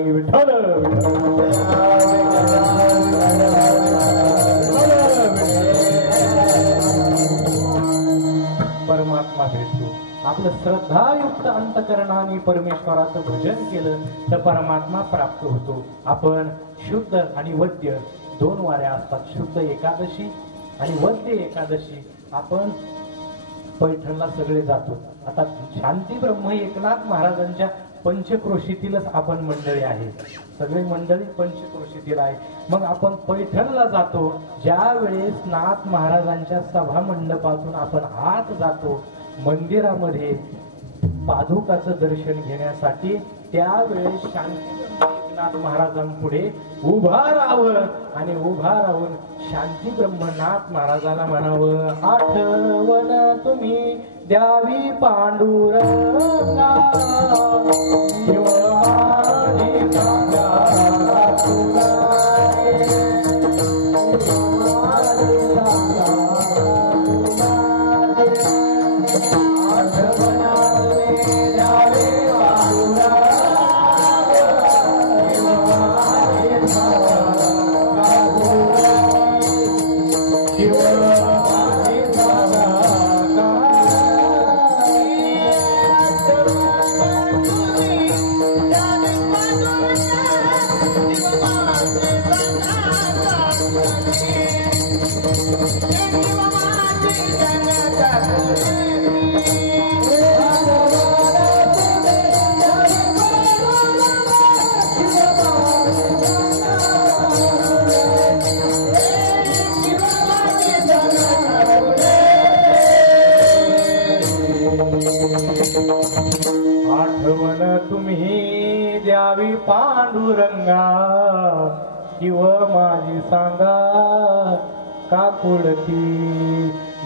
विठ्ठल परमात्मा भेटतो. आपलं श्रद्धायुक्त अंतकरणाने परमेश्वराचं भजन केलं तर परमात्मा प्राप्त होतो. आपण शुद्ध आणि वद्य दोन वाऱ्या असतात. शुद्ध एकादशी आणि वद्य एकादशी आपण पैठणला सगळे जातो. आता शांती ब्रह्म एकनाथ महाराजांच्या पंचक्रोशीतीलच आपण मंडळी आहे. सगळे मंडळी पंचक्रोशीतील आहे. मग आपण पैठणला जातो. ज्या वेळेस नाथ महाराजांच्या सभा मंडपातून आपण आत जातो मंदिरामध्ये पादुकाचं दर्शन घेण्यासाठी, त्यावेळेस शांती एकनाथ महाराजांपुढे उभा राहावं आणि उभा राहून शांती ब्रह्मनाथ महाराजाला म्हणावं, आठवण तुम्ही द्यावी पांडुरंगा, आठवण तुम्ही द्यावी पांडुरंगा, शिव माझी सांगा का कुडती.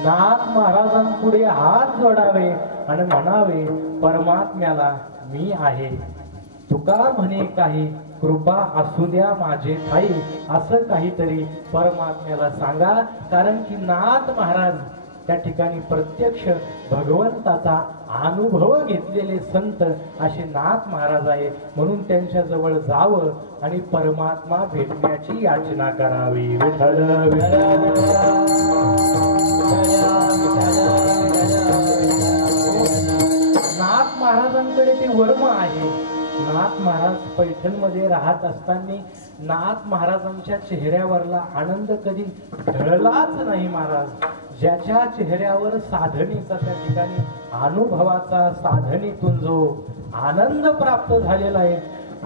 नाथ महाराजांपुढे हात जोडावे आणि म्हणावे, परमात्म्याला मी आहे. तुका म्हणे काही कृपा असू द्या माझे ठाई, असं काहीतरी परमात्म्याला सांगा. कारण की नाथ महाराज त्या ठिकाणी प्रत्यक्ष भगवंताचा अनुभव घेतलेले संत असे नाथ महाराज आहे. म्हणून त्यांच्या जवळ जावं आणि परमात्मा भेटण्याची याचना करावी. विठ्ठल नाथ महाराजांकडे ते वर्म आहे. नाथ महाराज पैठणमध्ये राहत असताना नाथ महाराजांच्या चेहऱ्यावरला आनंद कधी ढळलाच नाही. महाराज ज्याच्या चेहऱ्यावर साधनेचा, त्या ठिकाणी अनुभवाचा, साधनेतून जो आनंद प्राप्त झालेला आहे,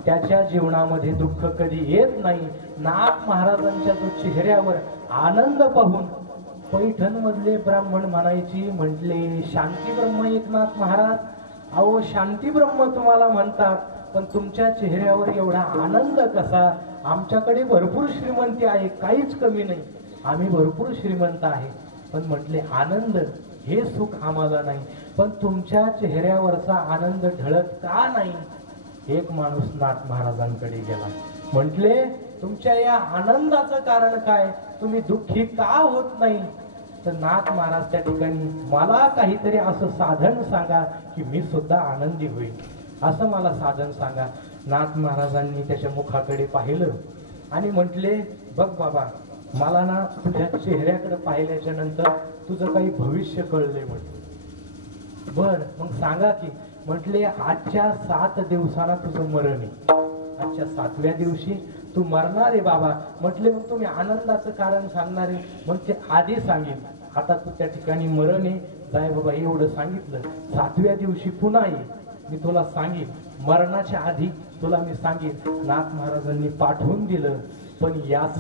त्याच्या जीवनामध्ये दुःख कधी येत नाही. नाथ महाराजांच्या जो चेहऱ्यावर आनंद पाहून पैठण मधले ब्राह्मण म्हणायची, म्हटले, शांती ब्रह्म एकनाथ महाराज, अहो शांती ब्रह्म तुम्हाला म्हणतात, पण तुमच्या चेहऱ्यावर एवढा आनंद कसा? आमच्याकडे भरपूर श्रीमंती आहे, काहीच कमी नाही, आम्ही भरपूर श्रीमंत आहे, पण म्हटले आनंद हे सुख आम्हाला नाही, पण तुमच्या चेहऱ्यावरचा आनंद ढळत का नाही? एक माणूस नाथ महाराजांकडे गेला. म्हटले, तुमच्या या आनंदाचं कारण काय? तुम्ही दुःखी का होत नाही? तर नाथ महाराज त्या ठिकाणी, मला काहीतरी असं साधन सांगा की मी सुद्धा आनंदी होईल, असं मला साधन सांगा. नाथ महाराजांनी त्याच्या मुखाकडे पाहिलं आणि म्हटले, बघ बाबा, मला ना तुझ्या चेहऱ्याकडे पाहिल्याच्या नंतर तुझं काही भविष्य कळले. म्हटलं, बर मग सांगा की. म्हटले, आजच्या 7 दिवसांना तुझं मरण आहे, आजच्या 7व्या दिवशी तू मरणार आहे बाबा. म्हटले, मग तुम्ही आनंदाचं कारण सांगणार आहे? मग ते आधी सांगेन, आता तू त्या ठिकाणी मरण आहे, जाय बाबा, एवढं सांगितलं. 7व्या दिवशी पुन्हा ये, मी तुला सांगेन, मरणाच्या आधी तुला मी सांगेन. नाथ महाराजांनी पाठवून दिलं. पण याच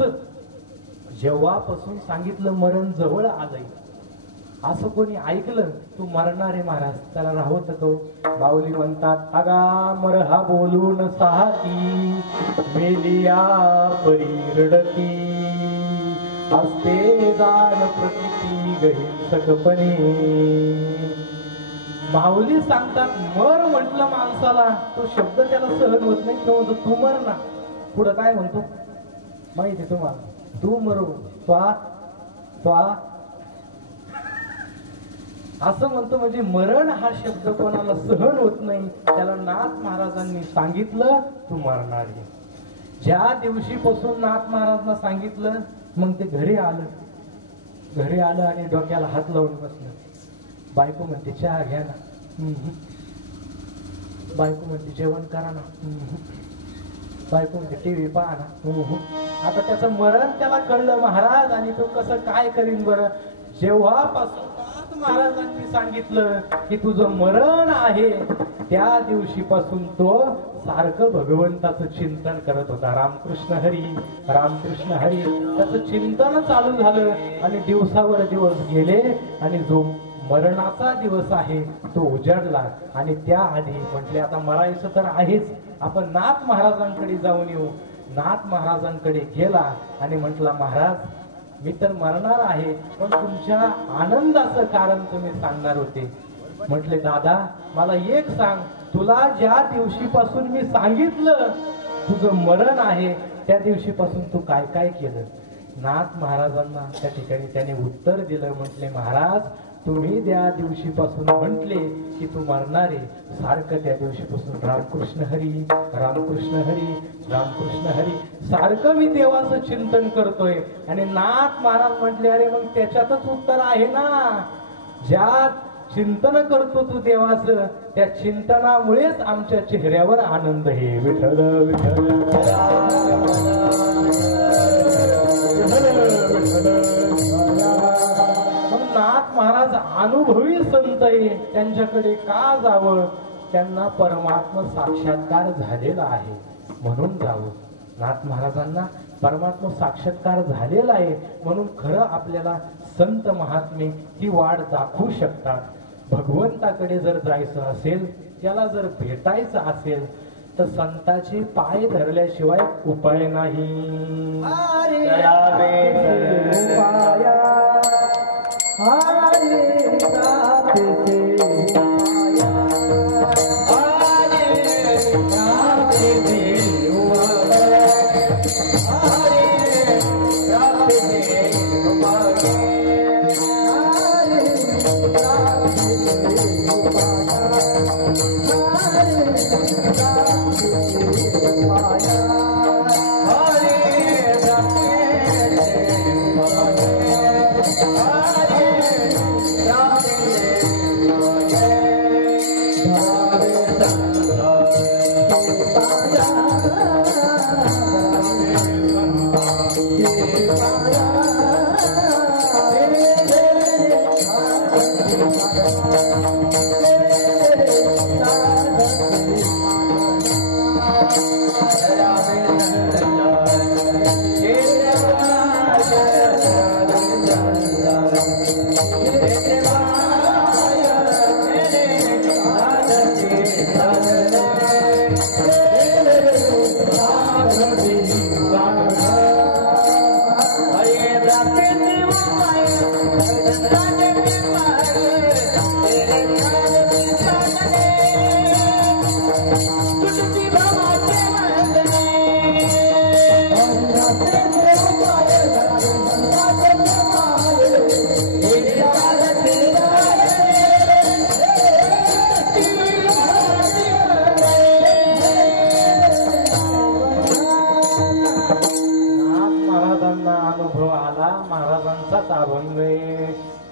जेव्हापासून सांगितलं मरण जवळ आलंय, असं कोणी ऐकलं तू मरणार आहे महाराज, त्याला राहत तो. बावली म्हणतात, अगा मर हा बोलून साहती, मेलिया परी रडती, असते जाण प्रतीती गहिंसकपणे. माऊली सांगतात, मर म्हटलं माणसाला, तो शब्द त्याला सहन होत नाही, तो म्हणतो तू मर ना. पुढं काय म्हणतो माहिती तुम्हाला? तू मरू, त्वा त्वा असं म्हणतो म्हणजे मरण हा शब्द कोणाला सहन होत नाही, त्याला नाथ महाराजांनी सांगितलं तू मरणार आहे. ज्या दिवशीपासून नाथ महाराजांना सांगितलं मग ते घरी आलं आणि डोक्याला हात लावून बसलं. बायको म्हणते चहा घ्या ना, बायको म्हणते जेवण करा ना, बायको म्हणते टीव्ही पहा ना. आता त्याचं मरण त्याला कळलं महाराज, आणि तो कसं काय करीन बरं. जेव्हापासून महाराजांनी सांगितलं की तुझं मरण आहे त्या दिवशीपासून तो सारखं भगवंताचं चिंतन करत होता. रामकृष्ण हरी रामकृष्ण हरी त्याचं चिंतन चालू झालं आणि दिवसावर दिवस गेले आणि जो मरणाचा दिवस आहे तो उजाडला. आणि त्याआधी म्हटले आता मरायचं तर आहेच, आपण नाथ महाराजांकडे जाऊन येऊ. नाथ महाराजांकडे गेला आणि म्हटला महाराज मी तर मरणार आहे, पण तुमच्या आनंदाचं कारण तुम्ही सांगणार होते. म्हटले दादा मला एक सांग, तुला ज्या दिवशीपासून मी सांगितलं तुझं मरण आहे त्या दिवशीपासून तू काय काय केलं. नाथ महाराजांना त्या ठिकाणी त्याने उत्तर दिलं. म्हटले महाराज तुम्ही त्या दिवशीपासून म्हटले की तू मरणारे, सारखं त्या दिवशीपासून रामकृष्ण हरी रामकृष्ण हरी रामकृष्ण हरी सारखं मी देवाचं चिंतन करतोय. आणि नाथ महाराज म्हटले अरे मग त्याच्यातच उत्तर आहे ना, ज्या चिंतन करतो तू देवाचं त्या चिंतनामुळेच आमच्या चेहऱ्यावर आनंद आहे. विठ्ठल नाथ महाराज अनुभवी संत आहे, त्यांच्याकडे का जावं, त्यांना परमात्मा साक्षात्कार झालेला आहे म्हणून जावं. नाथ महाराजांना परमात्मा साक्षात्कार झालेला आहे म्हणून खरं आपल्याला संत महात्मे ही वाट दाखवू शकतात. भगवंताकडे जर जायचं असेल, त्याला जर भेटायचं असेल तर संताचे पाय धरल्याशिवाय उपाय नाही.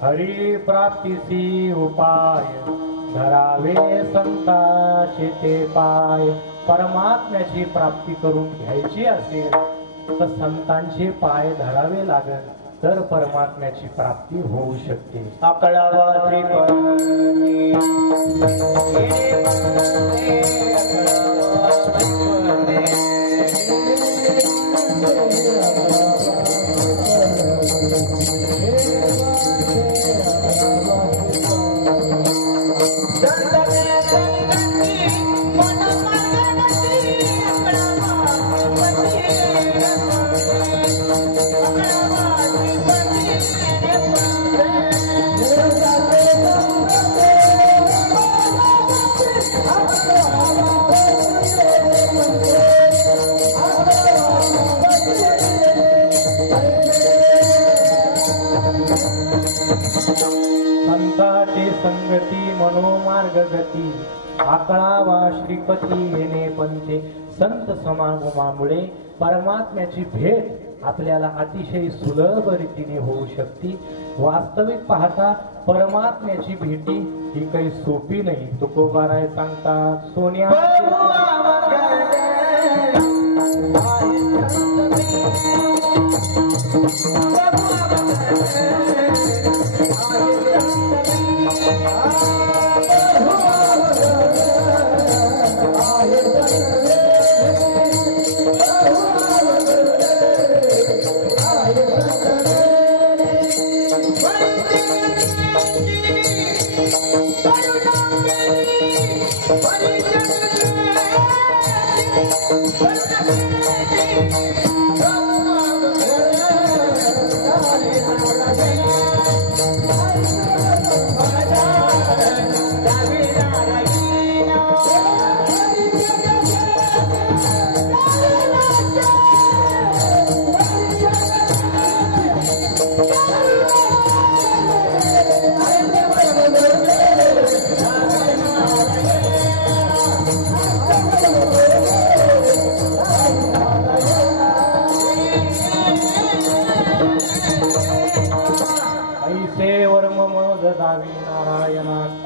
हरी प्राप्तीसी उपाय धरावे संताचे ते पाय. परमात्म्याची प्राप्ती करून घ्यायची असेल तर संतांचे पाय धरावे लागेल, तर परमात्म्याची प्राप्ती होऊ शकते. संगती मनोमार्ग गती आकळावा श्रीपती येणे पंथे. संत समागमामुळे परमात्म्याची भेट आपल्याला अतिशय सुलभ रीतीने होऊ शकते. वास्तविक पाहता परमात्म्याची भेटी ही काही सोपी नाही. तुकोबाराय सांगतात सोन्या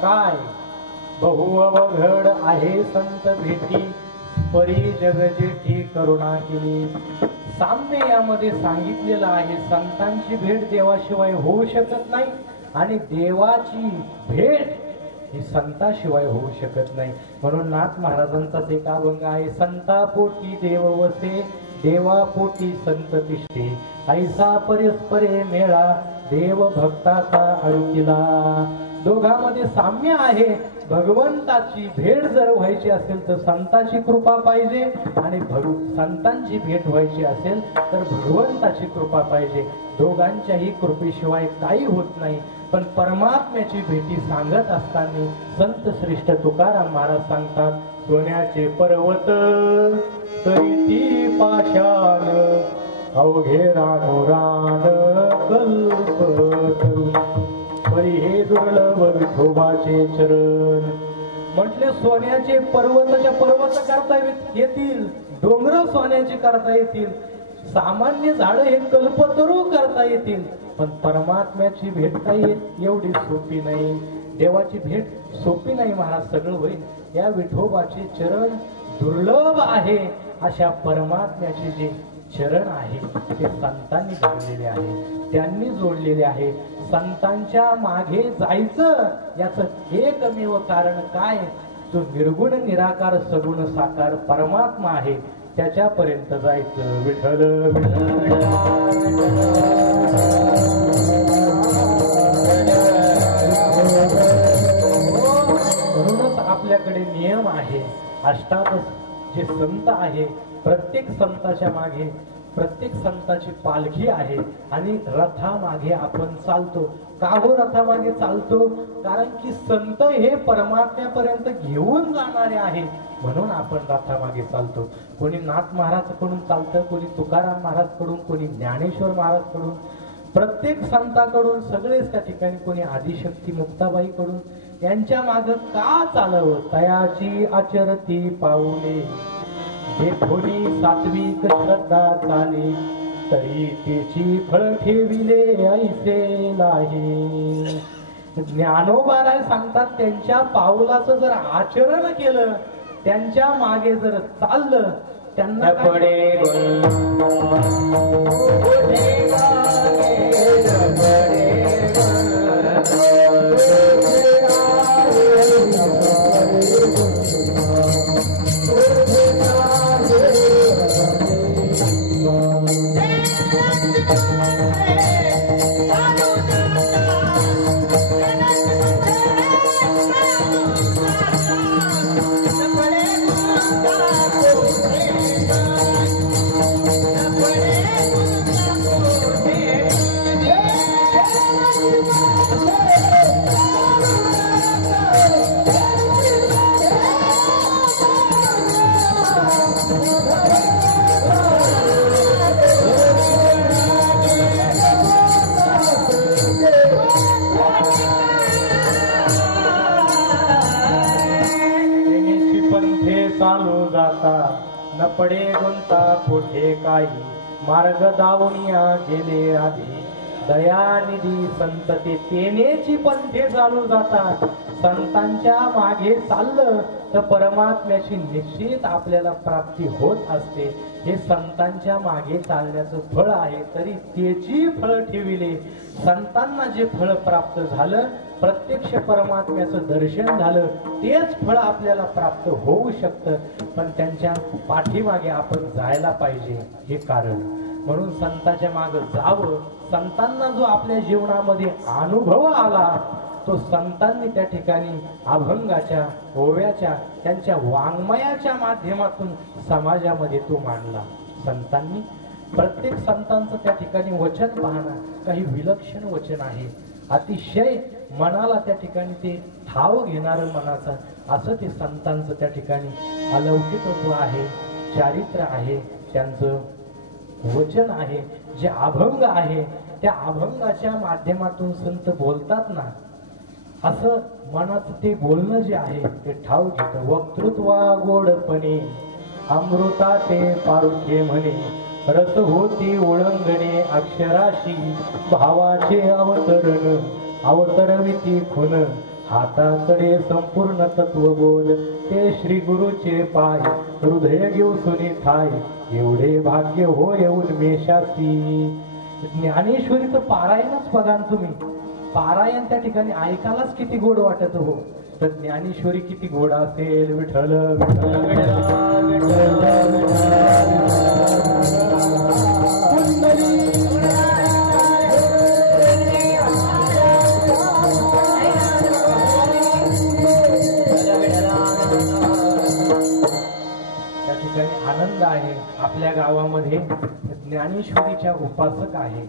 काय बहु अवघड आहे संत भेटी परी जग जेठी करुणा केली. साम्य यामध्ये सांगितलेलं आहे संतांची भेट देवाशिवाय होऊ शकत नाही आणि देवाची भेट ही संताशिवाय होऊ शकत नाही. म्हणून नाथ महाराजांचाच एक अभंग आहे संतापोटी देव वसे देवापोटी संत तिष्ठे ऐसा परस्परे मेळा देव भक्ताचा अडकिला. दोघांमध्ये साम्य आहे. भगवंताची भेट जर व्हायची असेल तर संताची कृपा पाहिजे आणि संतांची भेट व्हायची असेल तर भगवंताची कृपा पाहिजे. दोघांच्याही कृपेशिवाय काही होत नाही. पण परमात्म्याची भेटी सांगत असताना संत श्रेष्ठ तुकाराम महाराज सांगतात सोन्याचे पर्वत तरी ती पाषाण अवघे रानोरान कल्प परी हे दुर्लभ विठोबाचे चरण. म्हटले सोन्याचे पर्वताच्या पर्वत करता येतील, डोंगर सोन्याचे करता येतील, सामान्य झाड हे कल्पतरू करता येतील, पण परमात्म्याची भेट काही एवढी सोपी नाही. देवाची भेट सोपी नाही महाराज. सगळं होईल. या विठोबाचे चरण दुर्लभ आहे. अशा परमात्म्याचे जे चरण आहे ते संतांनी जोडलेले आहे, त्यांनी जोडलेले आहे. संतांच्या मागे जायचं याचं एकमेव कारण काय? जो निर्गुण निराकार सगुण साकार परमात्मा आहे त्याच्यापर्यंत जायचं. विठ्ठल म्हणूनच आपल्याकडे नियम आहे. अष्टादश जे संत आहे प्रत्येक संताच्या मागे प्रत्येक संताची पालखी आहे आणि रथामागे आपण चालतो. का हो रथामागे चालतो? कारण की संत हे परमात्म्यापर्यंत घेऊन जाणारे आहेत म्हणून आपण रथामागे चालतो. कोणी नाथ महाराज कडून चालतं, कोणी तुकाराम महाराज कडून, कोणी ज्ञानेश्वर महाराज कडून, प्रत्येक संताकडून सगळेच त्या ठिकाणी, कोणी आदिशक्ती मुक्ताबाई कडून. यांच्या माग का चालव? तयाची आचरती पाऊले हे थोडी सात्विक श्रद्धा चाले तरी त्याची फळ ठेविले ऐसे लाहे. ज्ञानोबाराय सांगतात त्यांच्या पाऊलाचं जर आचरण केलं, त्यांच्या मागे जर चाललं, त्यांना न पडे गुंता कुठे काही मार्ग दावनिया गेले आधी दयानिधी संत ते तेनेची पंथे चालू जातात संतांच्या मागे चाललं तर परमात्म्याची निश्चित आपल्याला प्राप्ती होत असते हे संतांच्या मागे चालण्याचं फळ आहे तरी त्याची फळ ठेविले संतांना जे फळ प्राप्त झालं प्रत्यक्ष परमात्म्याचं दर्शन झालं तेच फळ आपल्याला प्राप्त होऊ शकतं पण त्यांच्या पाठीमागे आपण जायला पाहिजे हे कारण म्हणून संतांच्या मागे जावं संतांना जो आपल्या जीवनामध्ये अनुभव आला तो संतांनी त्या ठिकाणी अभंगाच्या ओव्याच्या त्यांच्या वाङ्मयाच्या माध्यमातून समाजामध्ये तो मांडला संतांनी प्रत्येक संतांचं त्या ठिकाणी वचन पाहणं काही विलक्षण वचन आहे अतिशय मनाला त्या ठिकाणी ते ठाव घेणारं मनाचं असं ते संतांचं त्या ठिकाणी अलौकिकत्व आहे चारित्र्य आहे त्यांचं वचन आहे जे अभंग आहे त्या अभंगाच्या माध्यमातून संत बोलतात ना असं मनाचं ते बोलणं जे आहे ते ठाव घेतं वक्तृत्वा गोडपणे अमृता ते पारुखे म्हणे रस होती ओळंगणे अक्षराशी भावाचे अवतरण अवतरविती खुन हाताकडे संपूर्ण तत्वबोध ते श्री गुरुचे पाय हृदय घेऊन ठाय एवढे भाग्य हो उन्मेषाची ज्ञानेश्वरीचं पारायणच बघा तुम्ही पारायण त्या ठिकाणी ऐकायलाच किती गोड वाटत हो तर ज्ञानेश्वरी किती गोड असेल विठ्ठल त्या ठिकाणी आनंद आहे आपल्या गावामध्ये ज्ञानेश्वरीच्या उपासक आहे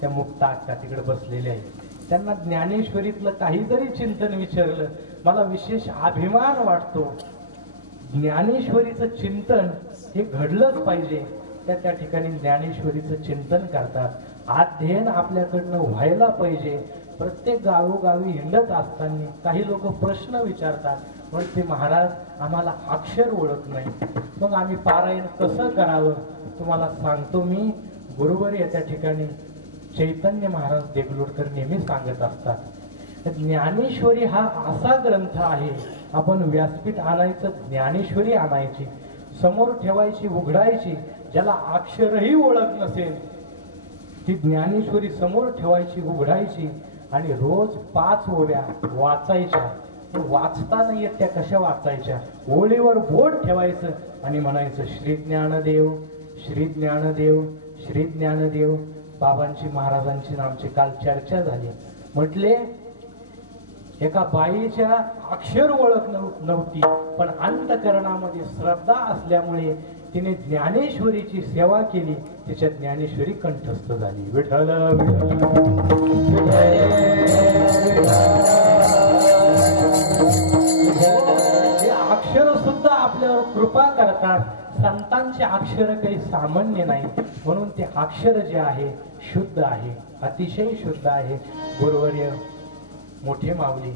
त्या मुक्ता अक्का तिकडे बसलेल्या आहेत त्यांना ज्ञानेश्वरीतलं काही जरी चिंतन विचारलं मला विशेष अभिमान वाटतो ज्ञानेश्वरीचं चिंतन हे घडलंच पाहिजे त्या ठिकाणी ज्ञानेश्वरीचं चिंतन करतात अध्ययन आपल्याकडनं व्हायला पाहिजे प्रत्येक गावोगावी हिंडत असताना काही लोक प्रश्न विचारतात पण ते महाराज आम्हाला अक्षर ओळख नाही मग आम्ही पारायण कसं करावं तुम्हाला सांगतो मी गुरुवर्य त्या ठिकाणी चैतन्य महाराज देगलूरकर नेहमी सांगत असतात ज्ञानेश्वरी हा असा ग्रंथ आहे आपण व्यासपीठ आणायचं ज्ञानेश्वरी आणायची समोर ठेवायची उघडायची ज्याला अक्षरही ओळख नसेल ती ज्ञानेश्वरी समोर ठेवायची उघडायची आणि रोज 5 ओव्या वाचायच्या वाचता नाही येत त्या कशा वाचायच्या ओळीवर बोट ठेवायचं आणि म्हणायचं श्री ज्ञानदेव श्री ज्ञानदेव श्री ज्ञानदेव बाबांची महाराजांची आमची काल चर्चा झाली म्हटले एका बाईच्या अक्षर ओळख नव्हती पण अंतकरणामध्ये श्रद्धा असल्यामुळे तिने ज्ञानेश्वरीची सेवा केली तिच्या ज्ञानेश्वरी कंठस्थ झाली विठ्ठल हे अक्षर सुद्धा आपल्यावर कृपा करतात संतांचे अक्षर काही सामान्य नाही म्हणून ते अक्षर जे आहे शुद्ध आहे अतिशय शुद्ध आहे गुरुवर्य मोठे माऊली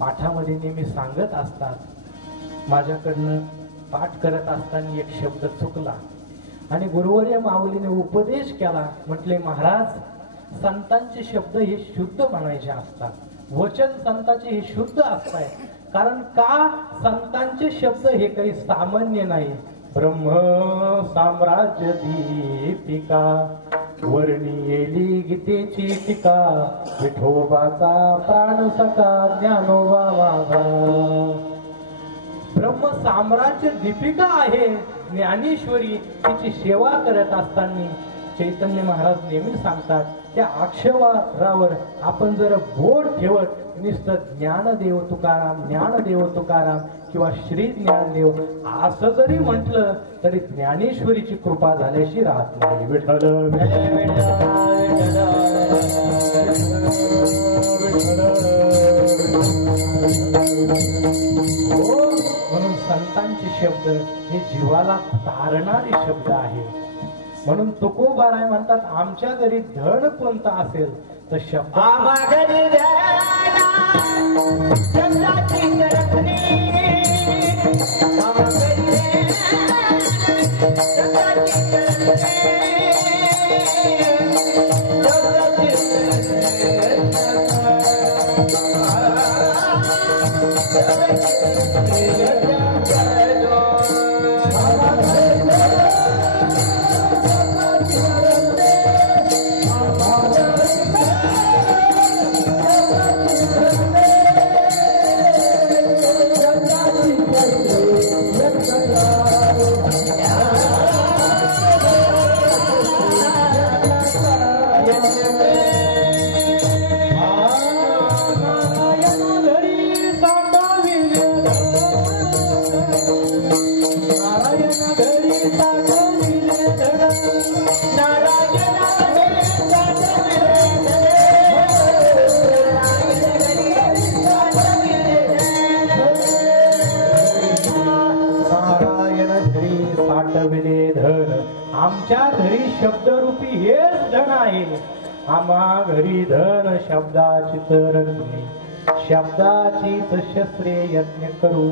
पाठामध्ये नेहमी सांगत असतात माझ्याकडनं पाठ करत असताना एक शब्द चुकला आणि गुरुवर्य माऊलीने उपदेश केला म्हटले महाराज संतांचे शब्द हे शुद्ध म्हणायचे असतात वचन संतांचे हे शुद्ध असतात कारण का संतांचे शब्द हे काही सामान्य नाही ब्रह्म साम्राज्य दीपिका वर्णियेली गीतेची टीका विठोबाचा प्राण सखा ज्ञानोबा माझा ब्रह्म साम्राज्य दीपिका आहे ज्ञानेश्वरी तिची सेवा करत असताना चैतन्य महाराज नेहमी सांगतात त्या अक्षरावर आपण जर बोट ठेवत नुसतं ज्ञानदेव तुकाराम किंवा श्री ज्ञानदेव असं जरी म्हटलं तरी ज्ञानेश्वरीची कृपा झाल्याशी राहत नाही विठ्ठल म्हणून संतांचे शब्द हे जीवाला तारणारे शब्द आहे म्हणून तुकोबाराय म्हणतात आमच्या घरी धन कोणता असेल तर शब्द आमच्या घरी शब्दरूपी हेच धन आहे. आम्हा घरी धन शब्दाची तरंगणी, शब्दाचीच शस्त्रे यज्ञ करू.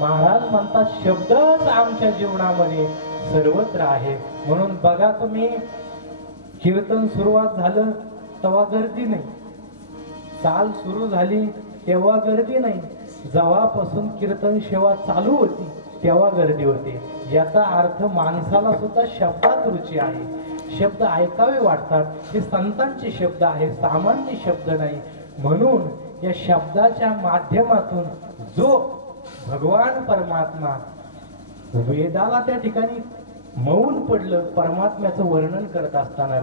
महाराज म्हणतात शब्दच आमच्या जीवनामध्ये सर्वत्र आहे. म्हणून बघा तुम्ही, कीर्तन सुरुवात झालं तेव्हा गर्दी नाही, चाल सुरू झाली तेव्हा गर्दी नाही, जेव्हापासून कीर्तन सेवा चालू होती तेव्हा गर्दी होते. याचा अर्थ माणसाला सुद्धा शब्दात रुची आहे, शब्द ऐकावे वाटतात. हे संतांचे शब्द आहे, सामान्य शब्द नाही. म्हणून या शब्दाच्या माध्यमातून जो भगवान परमात्मा वेदाला त्या ठिकाणी मौन पडलं, परमात्म्याचं वर्णन करत असताना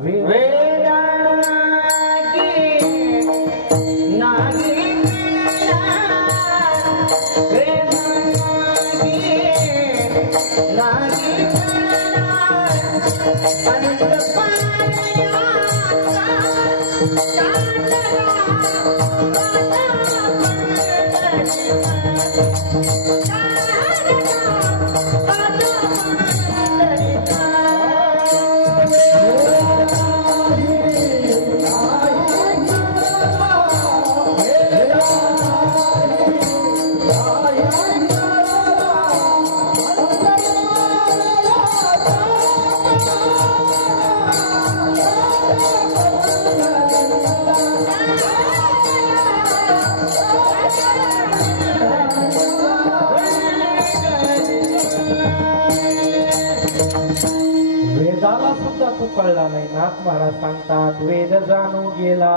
कळला नाही. नाथ महाराज सांगतात वेद जाणू गेला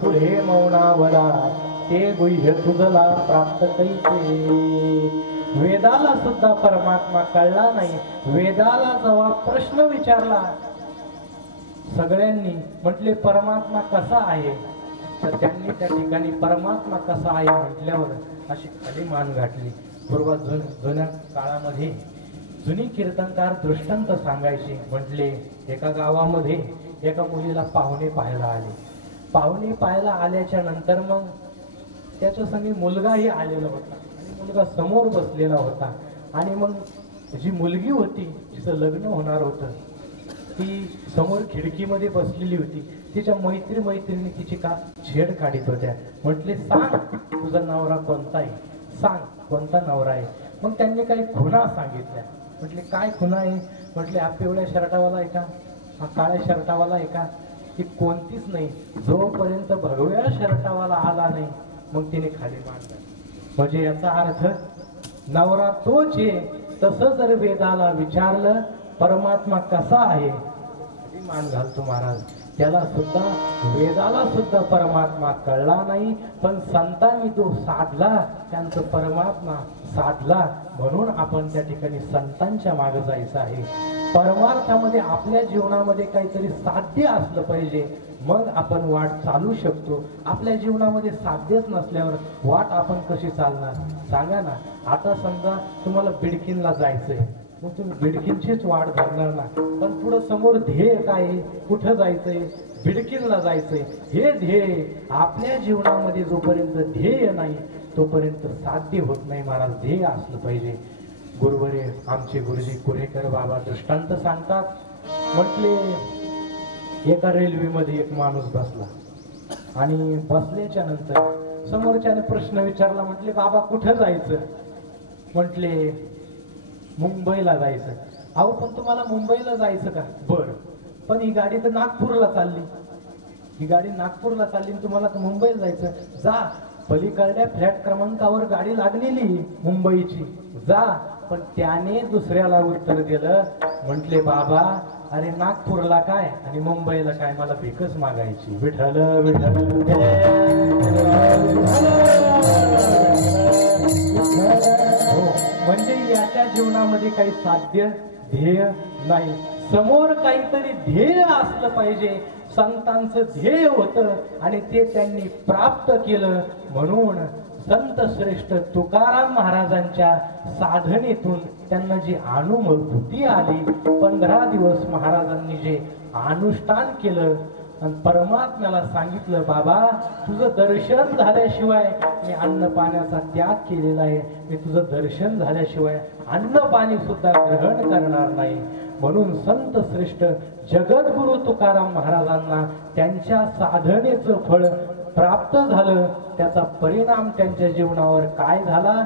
पुढे मौनावला, ते गुह्य तुझला प्राप्त कैसे. वेदाला सुद्धा परमात्मा कळला नाही. वेदाला जेव्हा प्रश्न विचारला सगळ्यांनी, म्हटले परमात्मा कसा आहे, तर त्यांनी त्या ठिकाणी परमात्मा कसा आहे म्हटल्यावर अशी खाली मान घातली. पूर्वात जुन्या काळामध्ये जुनी कीर्तनकार दृष्टांत सांगायचे. म्हटले एका गावामध्ये एका मुलीला पाहुणे पाहायला आले. पाहुणे पाहायला आल्याच्या नंतर मग त्याच्या संगी मुलगाही आलेला होता आणि मुलगा समोर बसलेला होता. आणि मग जी मुलगी होती जिचं लग्न होणार होतं ती समोर खिडकीमध्ये बसलेली होती. तिच्या मैत्रिणी तिची का छेड काढीत होत्या. म्हटले सांग तुझा नवरा कोणता आहे, सांग कोणता नवरा आहे. मग त्यांनी काही खुणा सांगितल्या. म्हटले काय खुणा आहे. म्हटले हा पिवळ्या शर्टावाला आहे का, हा काळ्या शर्टावाला आहे का. ती कोणतीच नाही. जोपर्यंत भगव्या शर्टावाला आला नाही मग तिने खाली मांडला. म्हणजे याचा अर्थ नवरा तोच आहे. तसं जर वेदाला विचारलं परमात्मा कसा आहे, मान घालतो महाराज. त्याला सुद्धा वेदाला सुद्धा परमात्मा कळला नाही, पण संतांनी तो साधला, त्यांचं परमात्मा साधला. म्हणून आपण त्या ठिकाणी संतांच्या मागे जायचं आहे. परमार्थामध्ये आपल्या जीवनामध्ये काहीतरी साध्य असलं पाहिजे, मग आपण वाट चालू शकतो. आपल्या जीवनामध्ये साध्यच नसल्यावर वाट आपण कशी चालणार सांगा ना. आता समजा तुम्हाला बिडकीनला जायचंय, मग तुम्ही बिडकीनचीच वाट धरणार ना. पण पुढं समोर ध्येय काय, कुठं जायचंय, बिडकीनला जायचंय. हे ध्येय आपल्या जीवनामध्ये जोपर्यंत ध्येय नाही तोपर्यंत साध्य होत नाही महाराज. ध्येय असलं पाहिजे. गुरुवरे आमचे गुरुजी कुरेकर बाबा दृष्टांत सांगतात. म्हटले एका रेल्वेमध्ये एक माणूस बसला आणि बसल्याच्या नंतर समोरच्याने प्रश्न विचारला. म्हटले बाबा कुठं जायचं. म्हटले मुंबईला जायचं. अहो पण तुम्हाला मुंबईला जायचं का? बर, पण ही गाडी तर नागपूरला चालली. ही गाडी नागपूरला चालली, तुम्हाला तर मुंबईला जायचं. जा, पलीकडल्या फ्लॅट क्रमांकावर गाडी लागलेली मुंबईची, जा. पण त्याने दुसऱ्याला उत्तर दिलं, म्हटले बाबा अरे नागपूरला काय आणि मुंबईला काय, मला भीकच मागायची. विठ्ठल विठ्ठल. हो, म्हणजे याच्या जीवनामध्ये काही साध्य ध्येय नाही, समोर काहीतरी ध्येय असलं पाहिजे. संतांचं ध्येय होतं आणि ते त्यांनी प्राप्त केलं. म्हणून संत श्रेष्ठ तुकाराम महाराजांच्या साधनेतून त्यांना जी अनुभूती आली, 15 दिवस महाराजांनी जे अनुष्ठान केलं आणि परमात्म्याला सांगितलं, बाबा तुझं दर्शन झाल्याशिवाय मी अन्न पाण्याचा त्याग केलेला आहे, मी तुझं दर्शन झाल्याशिवाय अन्न पाणी सुद्धा ग्रहण करणार नाही. म्हणून संत श्रेष्ठ जगद्गुरु तुकाराम महाराजांना त्यांच्या साधनेचं फळ प्राप्त झालं. त्याचा परिणाम त्यांच्या जीवनावर काय झाला?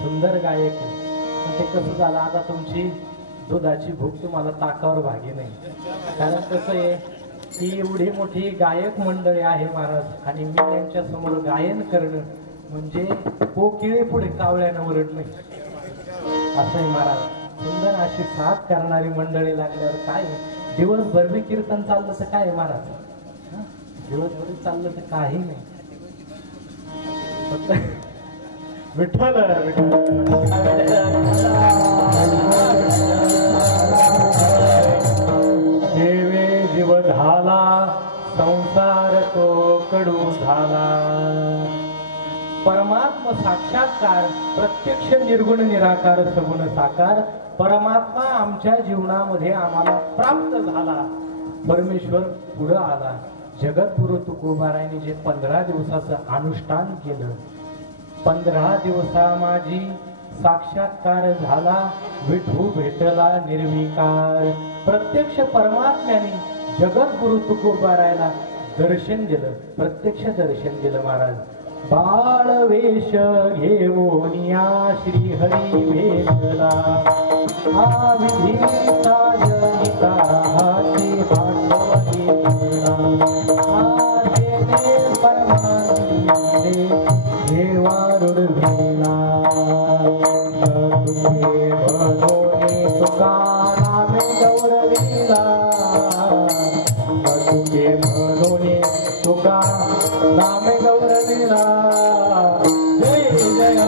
सुंदर गायक. ते कसं झालं, आता तुमची दुधाची भूक तुम्हाला ताकावर भागी नाही. कारण कसं आहे की एवढी मोठी गायक मंडळी आहे महाराज, आणि मी त्यांच्या समोर गायन करणं म्हणजे कोकिळे पुढे कावळ्यानं ओरडणे असं आहे महाराज. सुंदर अशी साथ करणारी मंडळी लागल्यावर काय, दिवसभर बी कीर्तन चाललं तर काय महाराज, दिवसभर चाललं तर काही नाही. विठ्ठल देवे जीव झाला संसार तो कडू झाला. परमात्मा साक्षात्कार, प्रत्यक्ष निर्गुण निराकार सगुण साकार परमात्मा आमच्या जीवनामध्ये आम्हाला प्राप्त झाला. परमेश्वर पुढे आला. जगद्गुरु तुकोबारायांनी जे 15 दिवसाचं अनुष्ठान केलं, 15 दिवसा माझी साक्षात्कार झाला, विठू भेटला निर्विकार. प्रत्यक्ष परमात्म्याने जगद्गुरु तुकोबारायला दर्शन दिलं, प्रत्यक्ष दर्शन दिलं महाराज. बाळवेश घेऊनिया श्री हरी भेटला विधीचा जनिता हाती भाषव घेतला परमानंदे देवारुड भेला तुझे भलोने तुका नामे गौरविला तुझे भलोने तुका नामे गौरविला जय जय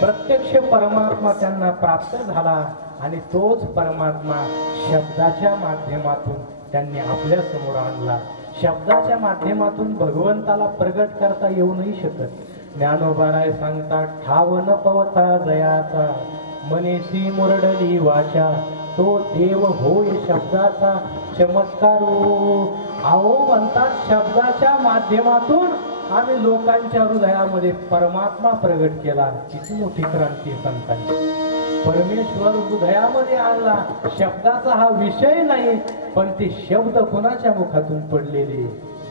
प्रत्यक्ष परमात्मा त्यांना प्राप्त झाला आणि तोच परमात्मा शब्दाच्या माध्यमातून त्यांनी आपल्या समोर आणला. शब्दाच्या माध्यमातून भगवंताला प्रगट करता येऊ नाही शकत. ज्ञानोबाराय सांगतात ठाव न पवता जयाचा मनीषी मुरडली वाचा तो देव होय शब्दाचा चमत्कारो. आओ म्हणतात शब्दाच्या माध्यमातून आम्ही लोकांच्या हृदयामध्ये परमात्मा प्रगट केला. किती मोठी क्रांती संतांची. परमेश्वर हृदयामध्ये आणला. शब्दाचा हा विषय नाही पण ते शब्द कोणाच्या मुखातून पडलेले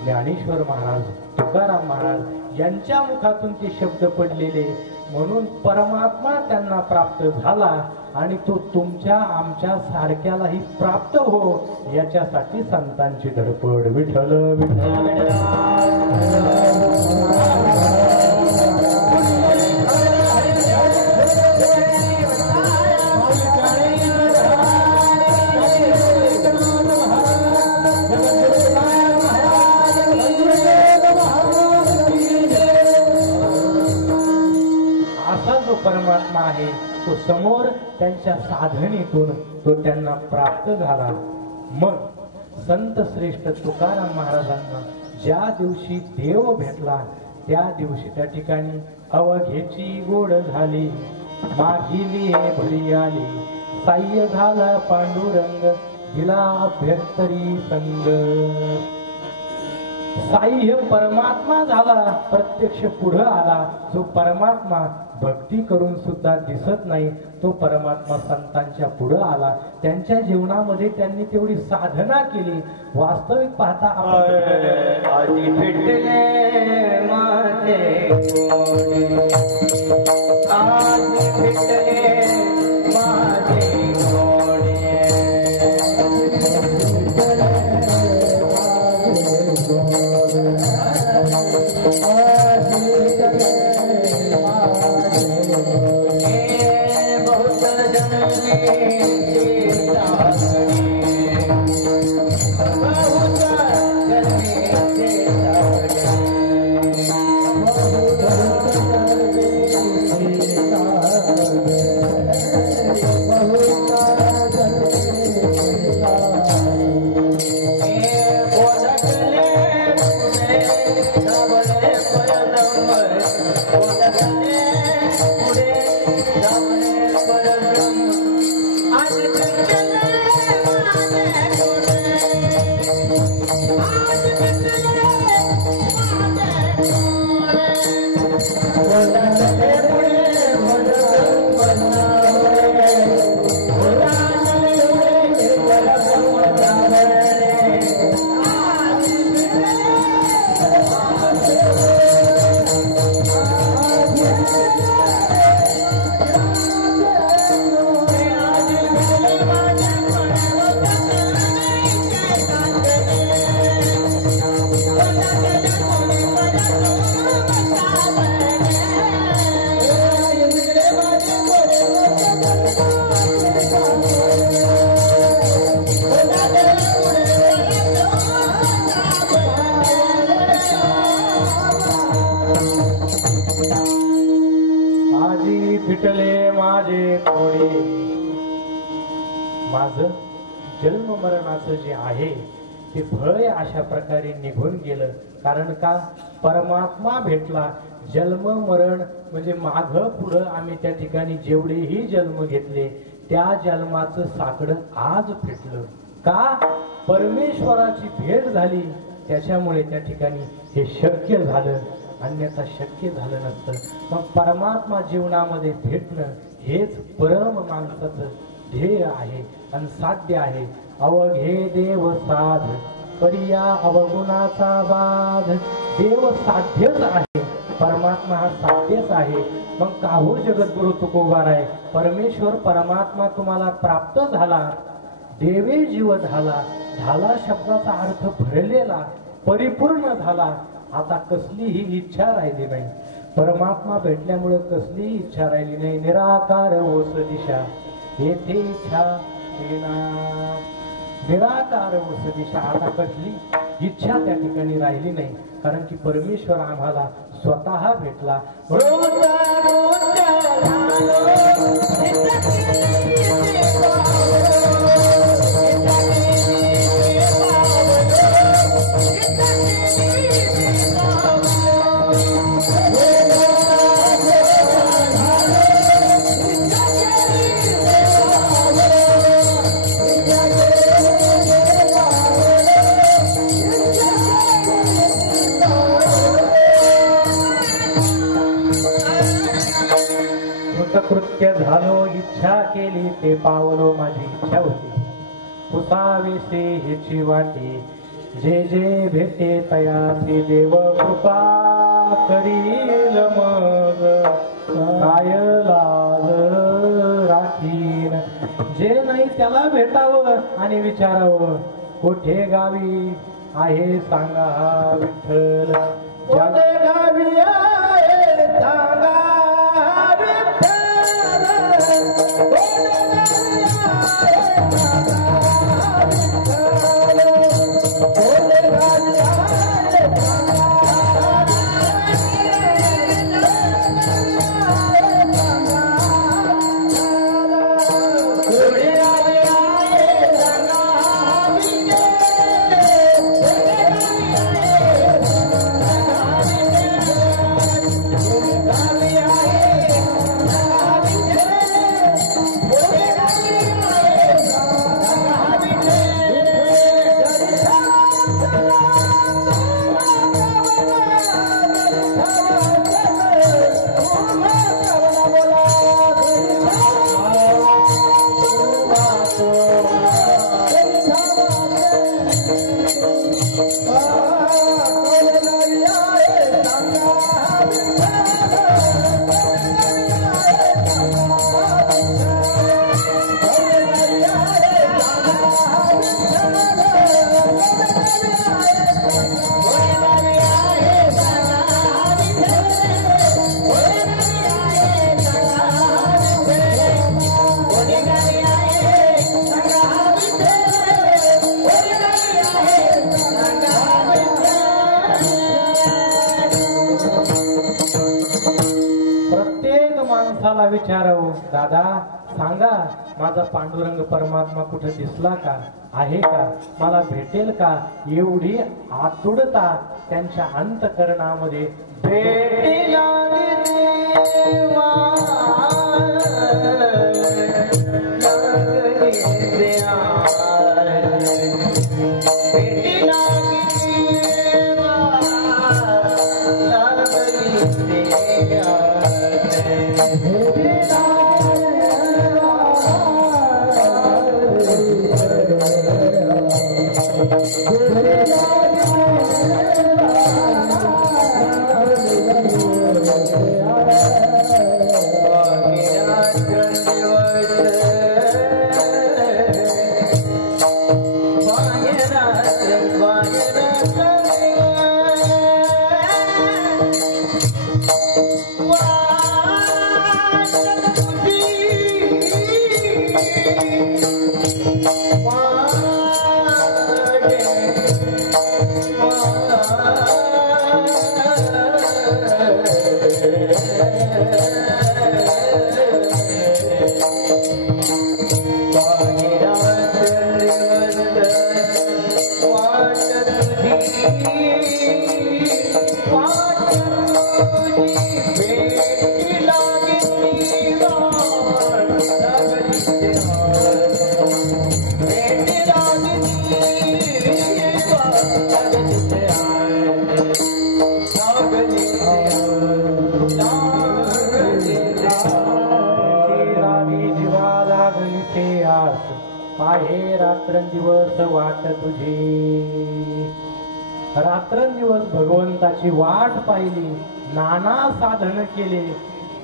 ज्ञानेश्वर महाराज तुकाराम महाराज यांच्या मुखातून ते शब्द पडलेले. म्हणून परमात्मा त्यांना प्राप्त झाला आणि तो तुमच्या आमच्या सारख्यालाही प्राप्त हो याच्यासाठी संतांची धडपड. विठ्ठल विठ्ठल परमात्मा आहे तो समोर त्यांच्या साधनेतून तो त्यांना प्राप्त झाला. मग संत श्रेष्ठ तुकाराम महाराजांना ज्या दिवशी देव भेटला त्या दिवशी त्या ठिकाणी अवघेची गोड झाली मागिली भरी आली साह्य झाला पांडुरंग दिला अभ्यंतरी संग. साह्य परमात्मा झाला प्रत्यक्ष पुढे आला. जो परमात्मा भक्ती करून सुद्धा दिसत नाही तो परमात्मा संतांच्या पुढे आला. त्यांच्या जीवनामध्ये त्यांनी तेवढी साधना केली. वास्तविक पाहता आजी भेटले माझे आजी भेटले माझे माझं जन्म मरणाचं जे आहे ते भय अशा प्रकारे निघून गेलं. कारण का परमात्मा भेटला. जन्म मरण म्हणजे माग पुढं आम्ही त्या ठिकाणी जेवढेही जन्म घेतले त्या जन्माचं साकडं आज फिटलं का? परमेश्वराची भेट झाली, त्याच्यामुळे त्या ठिकाणी हे शक्य झालं, अन्यथा शक्य झालं नसतं। मग परमात्मा जीवनामध्ये भेटणं हेच परम माणसाचं ध्येय आहे आणि साध्य आहे। अवघे देव साध परिया अवगुणाचा बाध। देव साध्यच आहे, परमात्मा हा साध्यच आहे। मग काहो जगद्गुरु तुकोबार आहे, परमेश्वर परमात्मा तुम्हाला प्राप्त झाला, देवे जीव झाला, झाला शब्दाचा अर्थ भरलेला, परिपूर्ण झाला। आता कसलीही इच्छा राहिली नाही, परमात्मा भेटल्यामुळे कसलीही इच्छा राहिली नाही। निराकार ओस दिशा येथे इच्छा विना, निराकार ओस दिशा। आता कसली इच्छा त्या ठिकाणी राहिली नाही, कारण की परमेश्वर आम्हाला स्वतः भेटला। कृत्य झालो इच्छा केली ते पावलो, माझी इच्छा होती पुसावेसे ह्याची वाटी। जे जे भेटे तयासी देव कृपा करील, मग काय लाज राखीन। जे नाही त्याला भेटावं आणि विचारावं, कुठे गावी आहे सांगा विठ्ठल, कुठे गावी आहे सांगा विचारावं, दादा सांगा माझा पांडुरंग परमात्मा कुठे दिसला का, आहे का, मला भेटेल का? एवढी आतुरता त्यांच्या अंतःकरणामध्ये भेटीला देवा दास पाहे रात्रंदिवस वाट तुझी. रात्रंदिवस भगवंताची वाट पाहिली, नाना साधन केले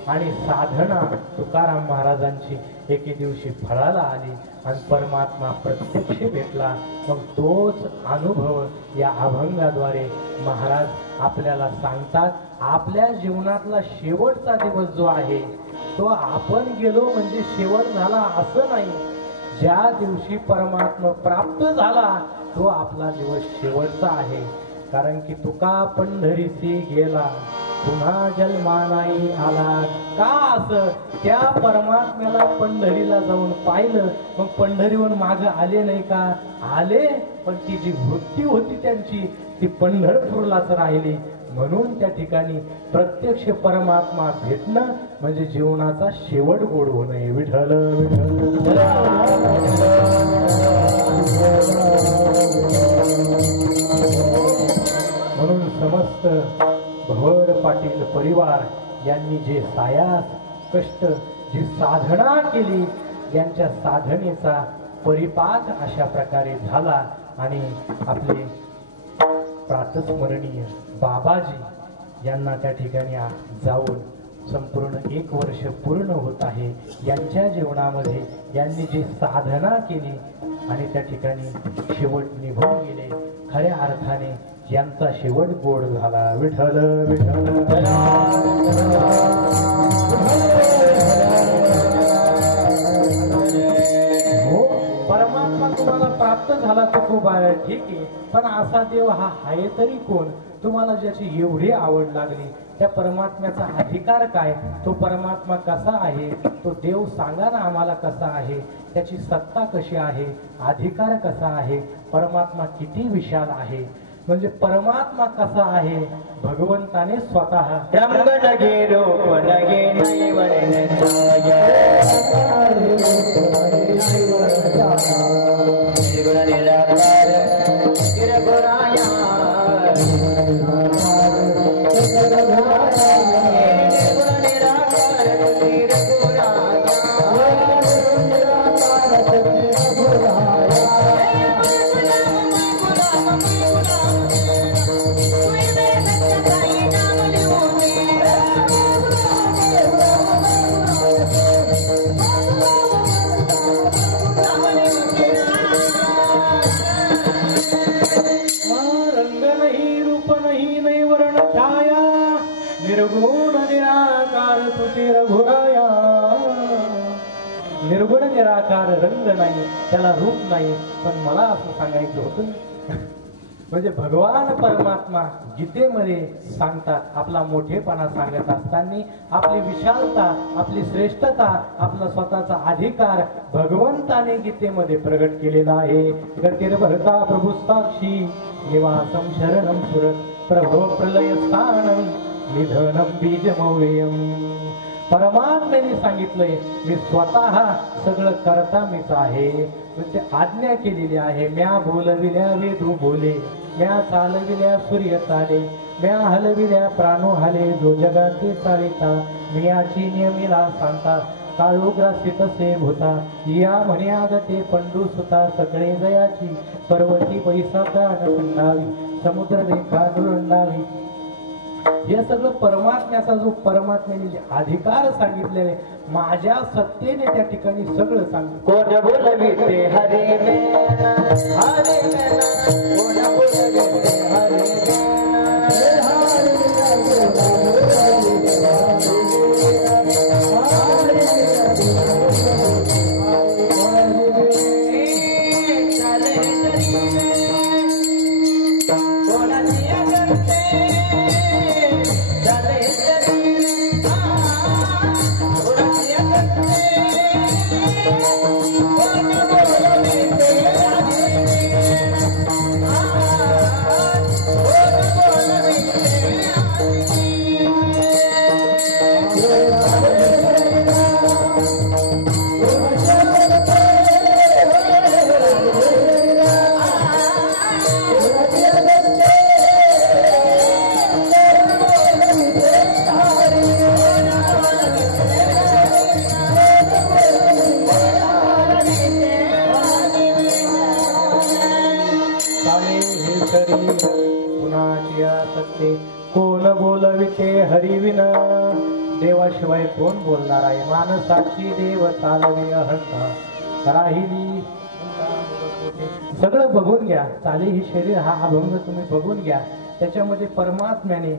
आणि साधना तुकाराम महाराजांची एके दिवशी फळाला आली आणि परमात्मा प्रत्यक्ष भेटला. मग तोच अनुभव या अभंगाद्वारे महाराज आपल्याला सांगतात. आपल्या जीवनातला शेवटचा दिवस जो आहे तो आपण गेलो म्हणजे शेवट झाला असं नाही. ज्या दिवशी परमात्मा प्राप्त झाला तो आपला दिवस शेवटचा आहे. कारण की तुका पंढरीसी गेला पुन्हा जन्मा नाही आला. का असं? त्या परमात्म्याला पंढरीला जाऊन पाहिलं, मग पंढरीहून माग आले नाही का? आले, पण ती जी वृत्ती होती त्यांची ती पंढरपूरलाच राहिली. म्हणून त्या ठिकाणी प्रत्यक्ष परमात्मा भेटणं म्हणजे जीवनाचा शेवट गोड होणे. विठ्ठल विठ्ठल. म्हणून समस्त भवर पाटील परिवार यांनी जे सायास कष्ट जी साधना केली, यांच्या साधनेचा परिपाक अशा प्रकारे झाला. आणि आपले प्रातस्मरणीय बाबाजी यांना त्या ठिकाणी जाऊन संपूर्ण 1 वर्ष पूर्ण होत आहे. यांच्या जीवनामध्ये यांनी जी साधना केली आणि त्या ठिकाणी शेवट निभून गेले. खऱ्या अर्थाने यांचा शेवट गोड झाला. विठ्ठल विठ्ठल. हो, परमात्मा तुम्हाला प्राप्त झाला तर खूप आहे, ठीक आहे. पण असा देव हा आहे तरी कोण? तुम्हाला ज्याची एवढी आवड लागली त्या परमात्म्याचा अधिकार काय? तो परमात्मा कसा आहे? तो देव सांगा ना आम्हाला कसा आहे? त्याची सत्ता कशी आहे? अधिकार कसा आहे? परमात्मा किती विशाल आहे? म्हणजे परमात्मा कसा आहे? भगवंताने स्वतः निर्गुण निराकार तुझे रघुराया. निर्गुण निराकार, रंग नाही, त्याला रूप नाही. पण मला असं सांगायचं होतं म्हणजे भगवान परमात्मा गीतेमध्ये सांगतात, आपला मोठेपणा सांगत असताना आपली विशालता, आपली श्रेष्ठता, आपला स्वतःचा अधिकार भगवंताने गीतेमध्ये प्रगट केलेला आहे. गतिर्भरता प्रभू साक्षी निवासम शरणम सुरत प्रभो प्रलय स्थानम निधनम बीजमव्ययम. परमात्म्याने सांगितलंय मी स्वतः सगळं करता मीच आहे. म्हणजे आज्ञा केलेली आहे. म्या बोलविल्या वेदू बोले, म्या चालविल्या सूर्य चाले, म्या हलविल्या प्राणो हाले, जो जगाचे चालिता मियाची नियमिला सांगता काळोग्रासी तसे भूता. या म्हणे आगते पंडू सुता सगळे जयाची पर्वती पैसा खंडावी समुद्र रेखा दुरंडावी. हे सगळं परमात्म्याचा जो परमात्म्याने अधिकार सांगितलेले माझ्या सत्तेने त्या ठिकाणी सगळं सांगितलं. कोण बोलविते हरे मेना, हरे मेना, कोण बोलविते हरे Ah शरीर कुणाची आसक्ते कोण बोलविते हरिविन देवाशिवाय कोण बोलणार आहे मानसाची देव चालवे अहंकार राहिली सगळं बघून घ्या चाली ही शरीर हा अभंग तुम्ही बघून घ्या त्याच्यामध्ये परमात्म्याने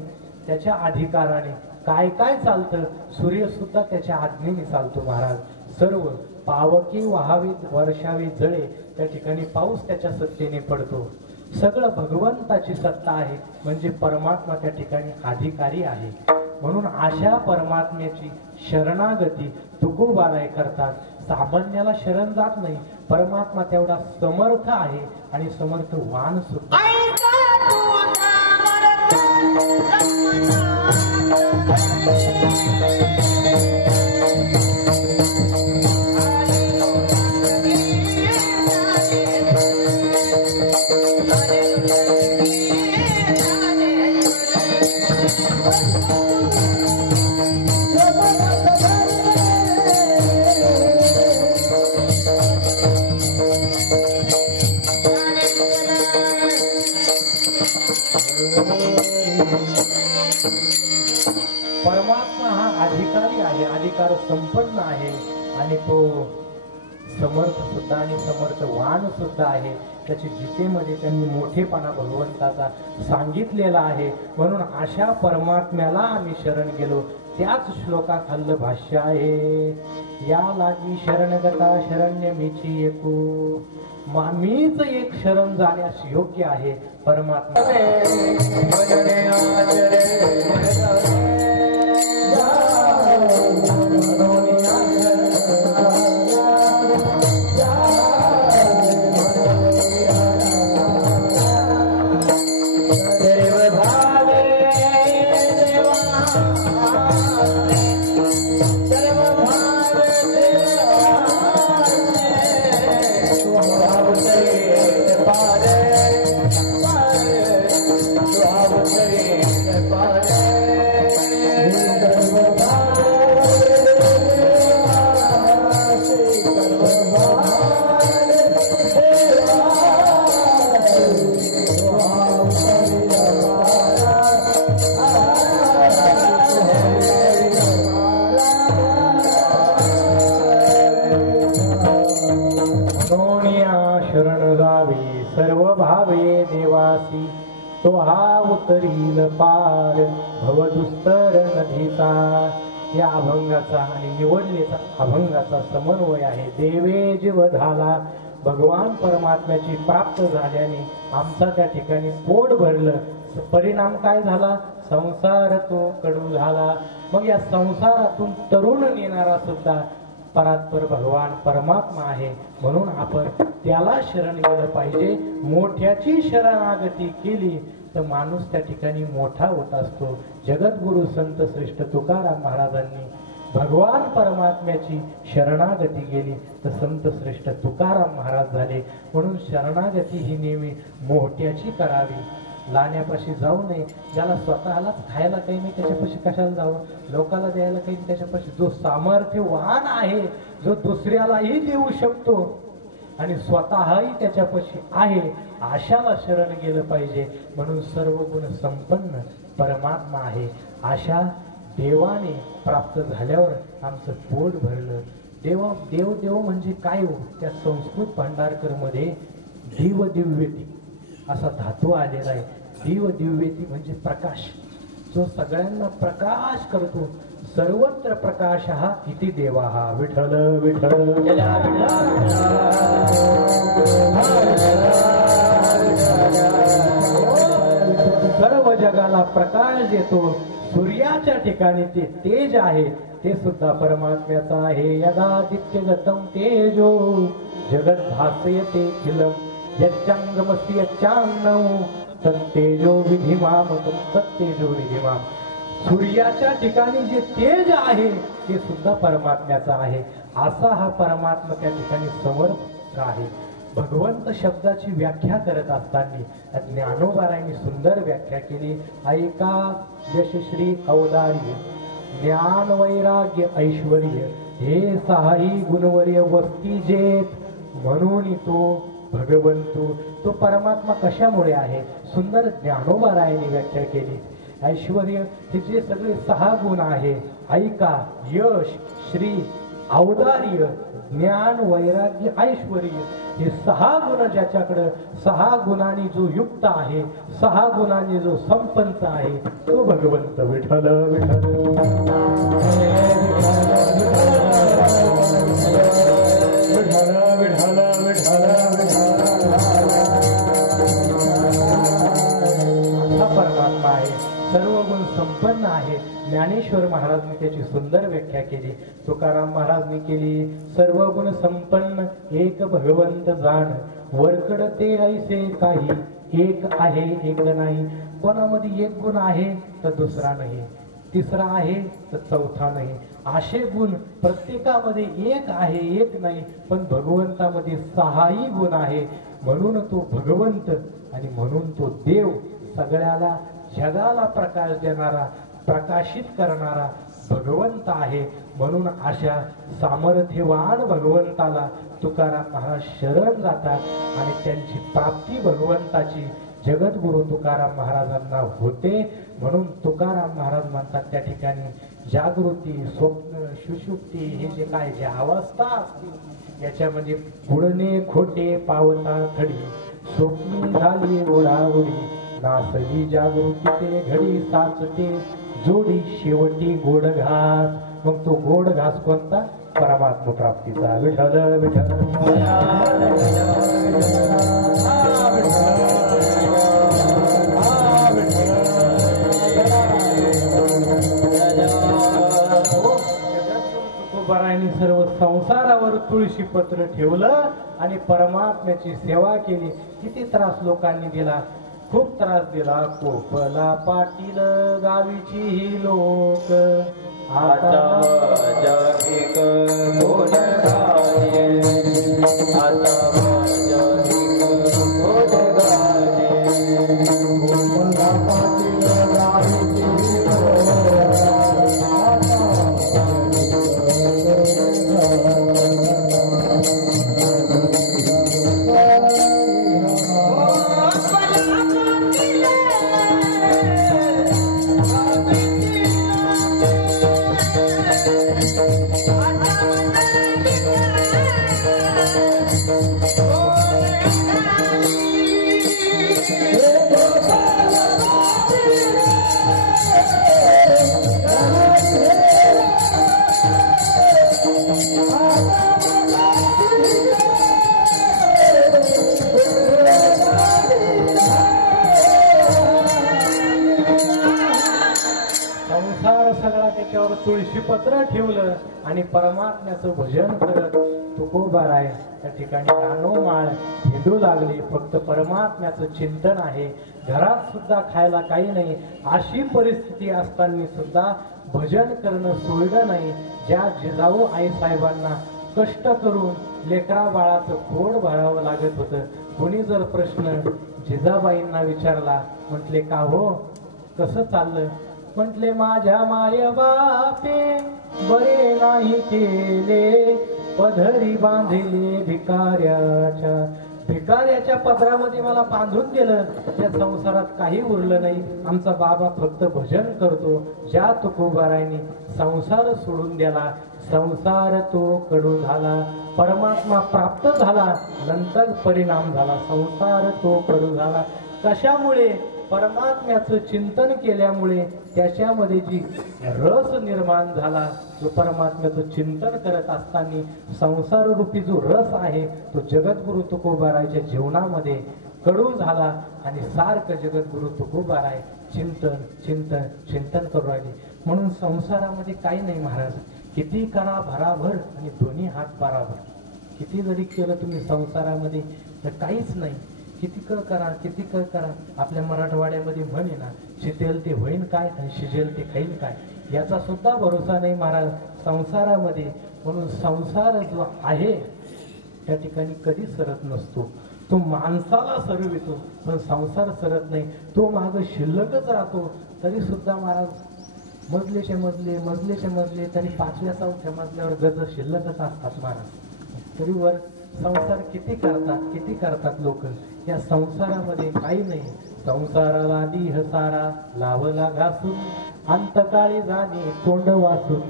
त्याच्या अधिकाराने काय काय चालतं सूर्य सुद्धा त्याच्या आज्ञेने चालतो महाराज सर्व पावकी व्हावी वर्षावी जळे त्या ठिकाणी पाऊस त्याच्या सत्तेने पडतो सगळं भगवंताची सत्ता आहे म्हणजे परमात्मा त्या ठिकाणी अधिकारी आहे म्हणून अशा परमात्म्याची शरणागती तुकोबाराय करतात सामान्याला शरण जात नाही परमात्मा तेवढा समर्थ आहे आणि समर्थवान सुद्धा परमात्मा हा अधिकारी आहे अधिकार संपन्न आहे आणि तो समर्थ सुद्धा आणि समर्थवान सुद्धा आहे त्याची गीतेमध्ये त्यांनी मोठेपणा भगवंताचा सांगितलेला आहे म्हणून अशा परमात्म्याला आम्ही शरण गेलो त्याच श्लोकाखाललं भाष्य आहे या लागी शरणगता शरण्य मीची एकू मीच एक शरण जाण्यास योग्य आहे परमात्मा सर्व भावे देवासी तो हा उतरील पार भवदुस्तर नदीचा या अभंगाचा आणि निवडलेचा अभंगाचा समन्वय आहे देवे जीव झाला भगवान परमात्म्याची प्राप्त झाल्याने आमचा त्या ठिकाणी पोट भरलं परिणाम काय झाला संसार तो कडू झाला मग या संसारातून तरुण नेणारा सुद्धा परात्पर भगवान परमात्मा आहे म्हणून आपण त्याला शरण गेलं पाहिजे मोठ्याची शरणागती केली तर माणूस त्या ठिकाणी मोठा होत असतो जगद्गुरु संत श्रेष्ठ तुकाराम महाराजांनी भगवान परमात्म्याची शरणागती गेली तर संत श्रेष्ठ तुकाराम महाराज झाले म्हणून शरणागती ही नेहमी मोठ्याची करावी लाण्यापाशी जाऊ नये ज्याला स्वतःलाच खायला काही नाही त्याच्यापाशी कशाला जावं लोकाला द्यायला काही नाही त्याच्यापाशी जो सामर्थ्यवान आहे जो दुसऱ्यालाही देऊ शकतो आणि स्वतःही त्याच्यापाशी आहे आशाला शरण गेलं पाहिजे म्हणून सर्व गुण संपन्न परमात्मा आहे आशा देवाने प्राप्त झाल्यावर आमचं पोट भरलं देव देव म्हणजे काय हो त्या संस्कृत भांडारकर मध्ये दिव दिव्यती असा धातू आलेला आहे दिव दिव्यती म्हणजे प्रकाश जो सगळ्यांना प्रकाश करतो सर्वत्र प्रकाश हा इति देवा हा विठ्ठल विठ्ठल सर्व जगाला प्रकाश देतो सूर्याच्या ठिकाणी ते तेज आहे ते सुद्धा परमात्म्याचा आहे यदादित्य गतम तेजो जगत भासयते खिलम यच्चांगमस्ति यच्चांगनौ तत्तेजो विधिमामकं तत्तेजो विधिमाम सूर्याच्या ठिकाणी जे तेज आहे ते सुद्धा परमात्म्याचा आहे असा हा परमात्मा त्या ठिकाणी समर्थ आहे भगवंत शब्दाची व्याख्या करत असताना ज्ञानोबारायांनी सुंदर व्याख्या केली ऐका यशश्री औदार्य ज्ञान वैराग्य ऐश्वर्य हे सहाही गुणवर्य वस्ती जेत म्हणून तो भगवंतू तो परमात्मा कशामुळे आहे सुंदर ज्ञानोबारायांनी व्याख्या केली ऐश्वर्य तिचे सगळे 6 गुण आहे ऐका यश श्री औदार्य ज्ञान वैराग्य ऐश्वर्य हे 6 गुण ज्याच्याकडे 6 गुणांनी जो युक्त आहे 6 गुणांनी जो संपन्न आहे तो भगवंत विठ्ठल विठ्ठल विठ्ठल असा परमात्मा आहे सर्व गुण संपन्न आहे ज्ञानेश्वर महाराजांनी त्याची सुंदर व्याख्या केली तुकाराम महाराजांनी केली सर्व गुण संपन्न एक भगवंत जाण वरकड ते ऐसे काही एक आहे एक नाही कोणामध्ये एक गुण आहे तर दुसरा नाही तिसरा आहे तर चौथा नाही असे गुण प्रत्येकामध्ये एक आहे एक नाही पण भगवंतामध्ये 6ही गुण आहे म्हणून तो भगवंत आणि म्हणून तो देव सगळ्याला जगाला प्रकाश देणारा प्रकाशित करणारा भगवंत आहे म्हणून अशा सामर्थ्यवान भगवंताला तुकाराम महाराज शरण जातात आणि त्यांची प्राप्ती भगवंताची जगद्गुरु तुकाराम महाराजांना होते म्हणून तुकाराम महाराज म्हणतात त्या ठिकाणी जागृती स्वप्न सुषुप्ती हे जे काय जे अवस्था असतील याच्यामध्ये बुडणे खोटे पावता खडी स्वप्नी झाली ओढाओढी नासली जागृती ते घडी साचते जोडी शेवटी गोड घास मग तो गोड घास कोणता परमात्मा प्राप्तीचा विठ्ठल विठ्ठल तुकोबारायांनी सर्व संसारावर तुळशी पत्र ठेवलं आणि परमात्म्याची सेवा केली किती त्रास लोकांनी दिला खूप त्रास दिला कोपला पाटील गावीची ही लोक आता जागिक कोण गाये आता जागिक कोण गाये कोपला पाटील गावीची ही लोक तुळशी पत्र ठेवलं आणि परमात्म्याचं भजन करत तुकोबाराय त्या ठिकाणी रानोमाळ हिंडू लागले फक्त परमात्म्याचं चिंतन आहे घरात सुद्धा खायला काही नाही अशी परिस्थिती असताना सुद्धा भजन करणं सोडलं नाही ज्या जिजाऊ आई साहेबांना कष्ट करून लेकरा बाळाचं पोट भरावं लागत होतं कोणी जर प्रश्न जिजाबाईंना विचारला म्हटले का हो कसं चाललं म्हटले माझ्या माय बापे बरे नाही केले पधरी बांधिले भिकाऱ्याच्या पदरामध्ये मला बांधून दिलं त्या संसारात काही उरलं नाही आमचा बाबा फक्त भजन करतो ज्या तुकोबारायांनी संसार सोडून दिला संसार तो कडू झाला परमात्मा प्राप्त झाला नंतर परिणाम झाला संसार तो कडू झाला कशामुळे परमात्म्याचं चिंतन केल्यामुळे त्याच्यामध्ये जी रस निर्माण झाला जो परमात्म्याचं चिंतन करत असताना संसार रूपी जो रस आहे तो जगद्गुरु तुकोबारायच्या जीवनामध्ये कडू झाला आणि सारखं जगद्गुरु तुकोबाराय चिंतन चिंतन चिंतन करू राहिले म्हणून संसारामध्ये काही नाही महाराज किती करा भराभर आणि दोन्ही हात बराबर किती जरी केलं तुम्ही संसारामध्ये तर काहीच नाही किती कळ करा आपल्या मराठवाड्यामध्ये म्हणे ना शितेल ते होईन काय आणि शिजेल ते खाईन काय याचा सुद्धा भरोसा नाही महाराज संसारामध्ये म्हणून संसार जो आहे त्या ठिकाणी कधी सरत नसतो तो माणसाला सरवितो पण संसार सरत नाही तो माग शिल्लकच राहतो तरी सुद्धा महाराज मजलेचे मजले तरी 5व्या 4थ्या मजल्यावर गज शिल्लकच असतात महाराज तरी वर संसार किती करतात लोक. या संसारामध्ये काही नाही. संसाराला देह सारा लावला घासून, अंतकाळी जाणे तोंड वाचून.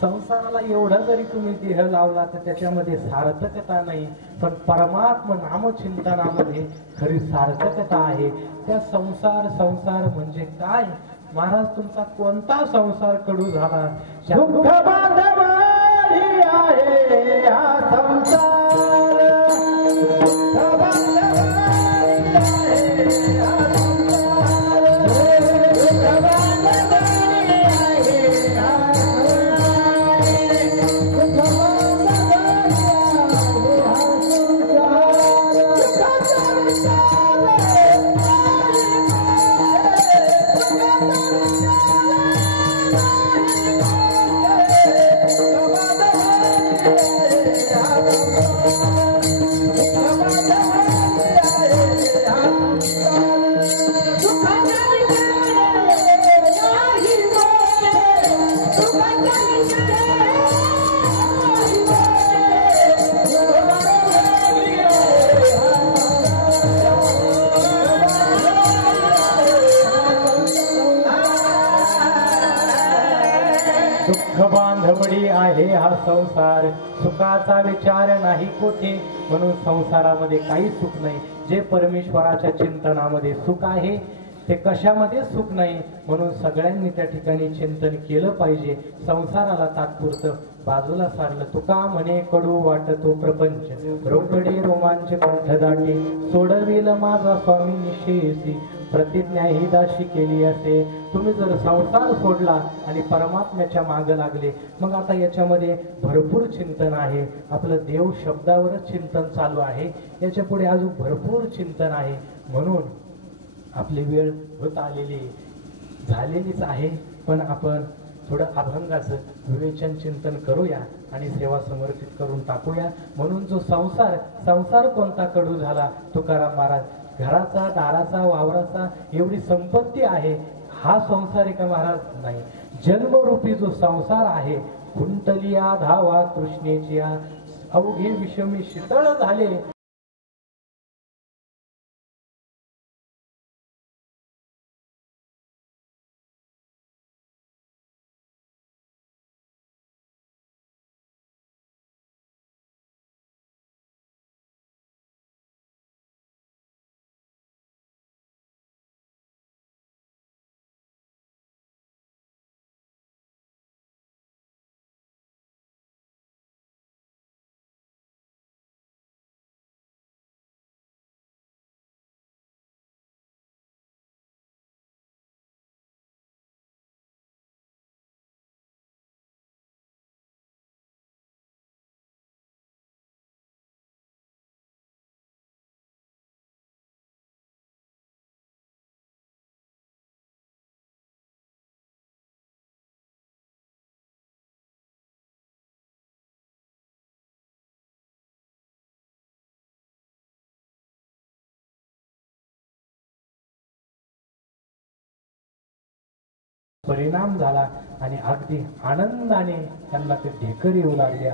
संसाराला एवढा जरी तुम्ही देह लावला तर त्याच्यामध्ये सार्थकता नाही, पण परमात्म नामचिंतनामध्ये खरी सार्थकता आहे. त्या संसार म्हणजे काय महाराज? तुमचा कोणता संसार कडू झाला? दुःख बांधवारी आहे हा संसार, दुःख बांधवारी आहे हा संसार, दुःख बांधवारी आहे हा बांधवडी आहे हा संसार, सुखाचा विचार नाही कोठे, म्हणून संसारामध्ये काही सुख नाही. जे परमेश्वराच्या चिंतनामध्ये सुख आहे ते कशामध्ये सुख नाही. म्हणून सगळ्यांनी त्या ठिकाणी चिंतन केलं पाहिजे. संसाराला तात्पुरतं बाजूला सारलं. तुका म्हणे कडू वाटतो प्रपंच, रोकडे रोमांच कंठदाटी, सोडविल माझा स्वामी निशेसी, प्रतिज्ञा ही दाशी केली असे. तुम्ही जर संसार सोडला आणि परमात्म्याच्या मागे लागले, मग आता याच्यामध्ये भरपूर चिंतन आहे. आपलं देव शब्दावरच चिंतन चालू आहे. याच्या पुढे अजून भरपूर चिंतन आहे. म्हणून आपली वेळ होत झालेलीच आहे, पण आपण थोडं अभंगाचं विवेचन चिंतन करूया आणि सेवा समर्पित करून टाकूया. म्हणून जो संसार कोणता कडू झाला? तुकाराम महाराज, घराचा दाराचा वावराचा एवढी संपत्ती आहे, हा संसार आहे का महाराज? नाही. जन्मरूपी जो संसार आहे, कुंटलिया धावा तृष्णेची अवघे विषमी शीतळ झाले. परिणाम झाला आणि अगदी आनंदाने त्यांना ते ढेकर येऊ लागले.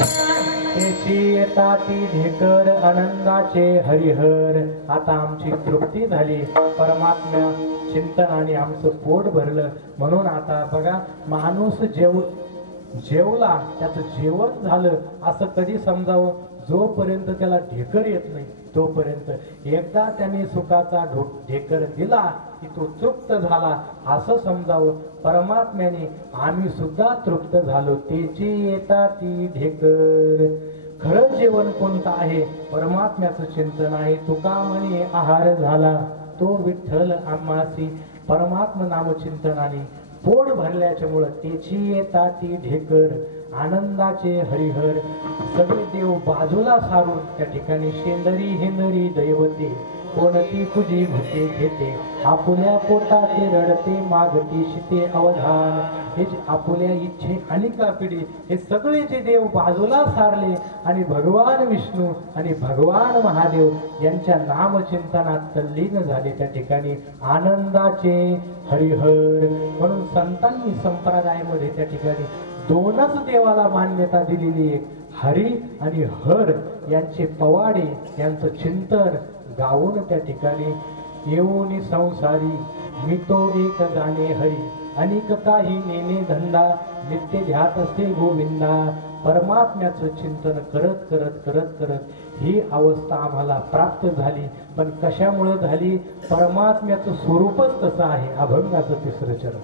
त्याची येता ती ढेकर आनंदाचे हरिहर. आता आमची तृप्ती झाली, परमात्म्या चिंतनाने आमचं पोट भरलं. म्हणून आता बघा, माणूस जेवला, त्याचं जेवण झालं असं कधी समजावं? जोपर्यंत त्याला ढेकर येत नाही तोपर्यंत. एकदा त्याने सुखाचा ढेकर दिला की तो तृप्त झाला असं समजावं. परमात्म्याने आम्ही सुद्धा तृप्त झालो. त्याची येता ती ढेकर. खरं जेवण कोणतं आहे? परमात्म्याचं चिंतन आहे. तुका म्हणे आहार झाला तो विठ्ठल आम्हासी. परमात्म नामचिंतनाने पोट भरल्याच्यामुळं त्याची येता ती ढेकर आनंदाचे हरिहर. सगळे देव बाजूला सारून त्या ठिकाणी शेंदरी हेंदरी दैवते कोणती तुझी भूते घेते. आपुल्या पोटाचे रडते मागती शिते अवधान. हे जे आपुल्या इच्छे आणि कापिडी हे सगळे जे देव बाजूला सारले आणि भगवान विष्णू आणि भगवान महादेव यांच्या नामचिंतनात तल्लीन झाले. त्या ठिकाणी आनंदाचे हरिहर. म्हणून संतांनी संप्रदायामध्ये त्या ठिकाणी दोनच देवाला मान्यता दिलेली, एक हरी आणि हर. यांचे पवाडे यांचं चिंतन गाऊन त्या ठिकाणी येऊन संसारी मी तो एक जाणे हरी. अनेक काही नेने धंदा नित्य ध्यात असे गोविंदा. परमात्म्याचं चिंतन करत करत करत करत ही अवस्था आम्हाला प्राप्त झाली. पण कशामुळे झाली? परमात्म्याचं स्वरूपच तसं आहे. अभंगाचं तिसरं चरण.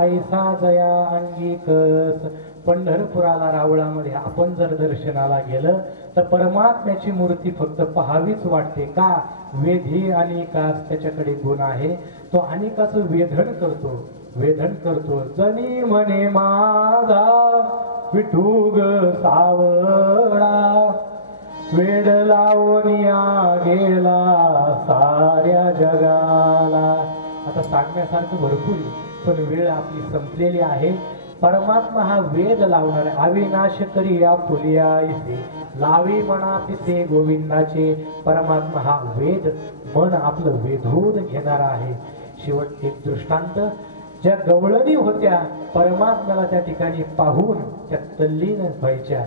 ऐसा जया अंगीकस. पंढरपुराला रावळामध्ये आपण जर दर्शनाला गेलं तर परमात्म्याची मूर्ती फक्त पहावीच वाटते. का? वेधी आणि कास त्याच्याकडे गुण आहे. तो अनेकाचं वेधन करतो. जनी म्हणे माझा विठूग सावळा वेड लावनिया गेला साऱ्या जगाला. आता सांगण्यासारखं भरपूर आहे पण वेळ आपली संपलेली आहे. परमात्मा हा वेद लावणार आहे. अविनाश करी या फुलिया इथे लावी म्हणा तिथे गोविंदाचे. परमात्मा हा वेद मन आपलं वेधून घेणारा आहे. शेवट एक दृष्टांत. ज्या गवळणी होत्या परमात्म्याला त्या ठिकाणी पाहून त्या तल्लीन व्हायच्या.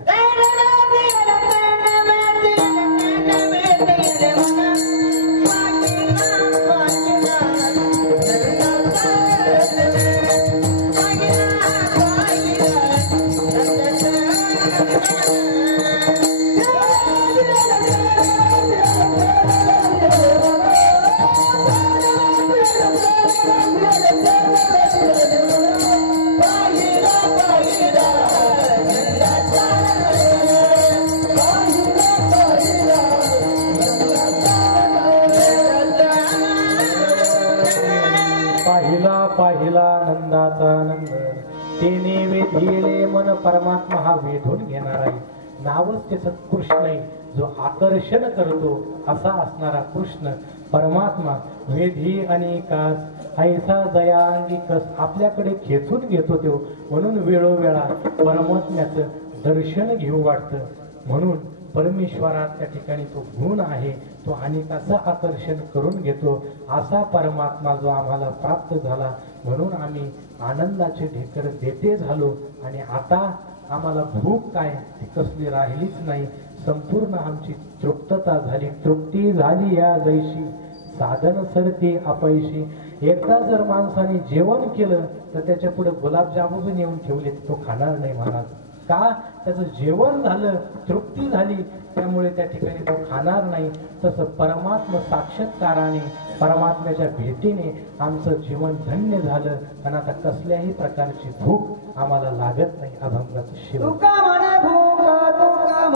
पाहिला नंदाचा नंद तेने वेधीले मन. परमात्मा हा वेधून घेणार आहे. नावच त्याचं कृष्ण आहे, जो आकर्षण करतो असा असणारा कृष्ण परमात्मा. वेधी आणि कास ऐसा दयांगी कस आपल्याकडे खेचून घेतो तो. म्हणून वेळोवेळा परमात्म्याचं दर्शन घेऊ वाटतं. म्हणून परमेश्वरात त्या ठिकाणी तो गुण आहे, तो अनेकाचं आकर्षण करून घेतो. असा परमात्मा जो आम्हाला प्राप्त झाला म्हणून आम्ही आनंदाचे ढेकर देते झालो. आणि आता आम्हाला भूक काय ती कसली राहिलीच नाही. संपूर्ण आमची तृप्तता झाली. तृप्ती झाली या जैशी साधन सरते अपयशी. एकदा जर माणसाने जेवण केलं तर त्याच्या पुढे गुलाबजामुन नेऊन ठेवले तो खाणार नाही महाराज. का? त्याचं जेवण झालं, तृप्ती झाली, त्यामुळे त्या ठिकाणी तो खाणार नाही. तसं परमात्मा साक्षात्काराने परमात्म्याच्या भेटीने आमचं जीवन धन्य झालं. आणि आता कसल्याही प्रकारची भूक आम्हाला लागत नाही. अभंगाचं शिव. तुका म्हणे भूक तुका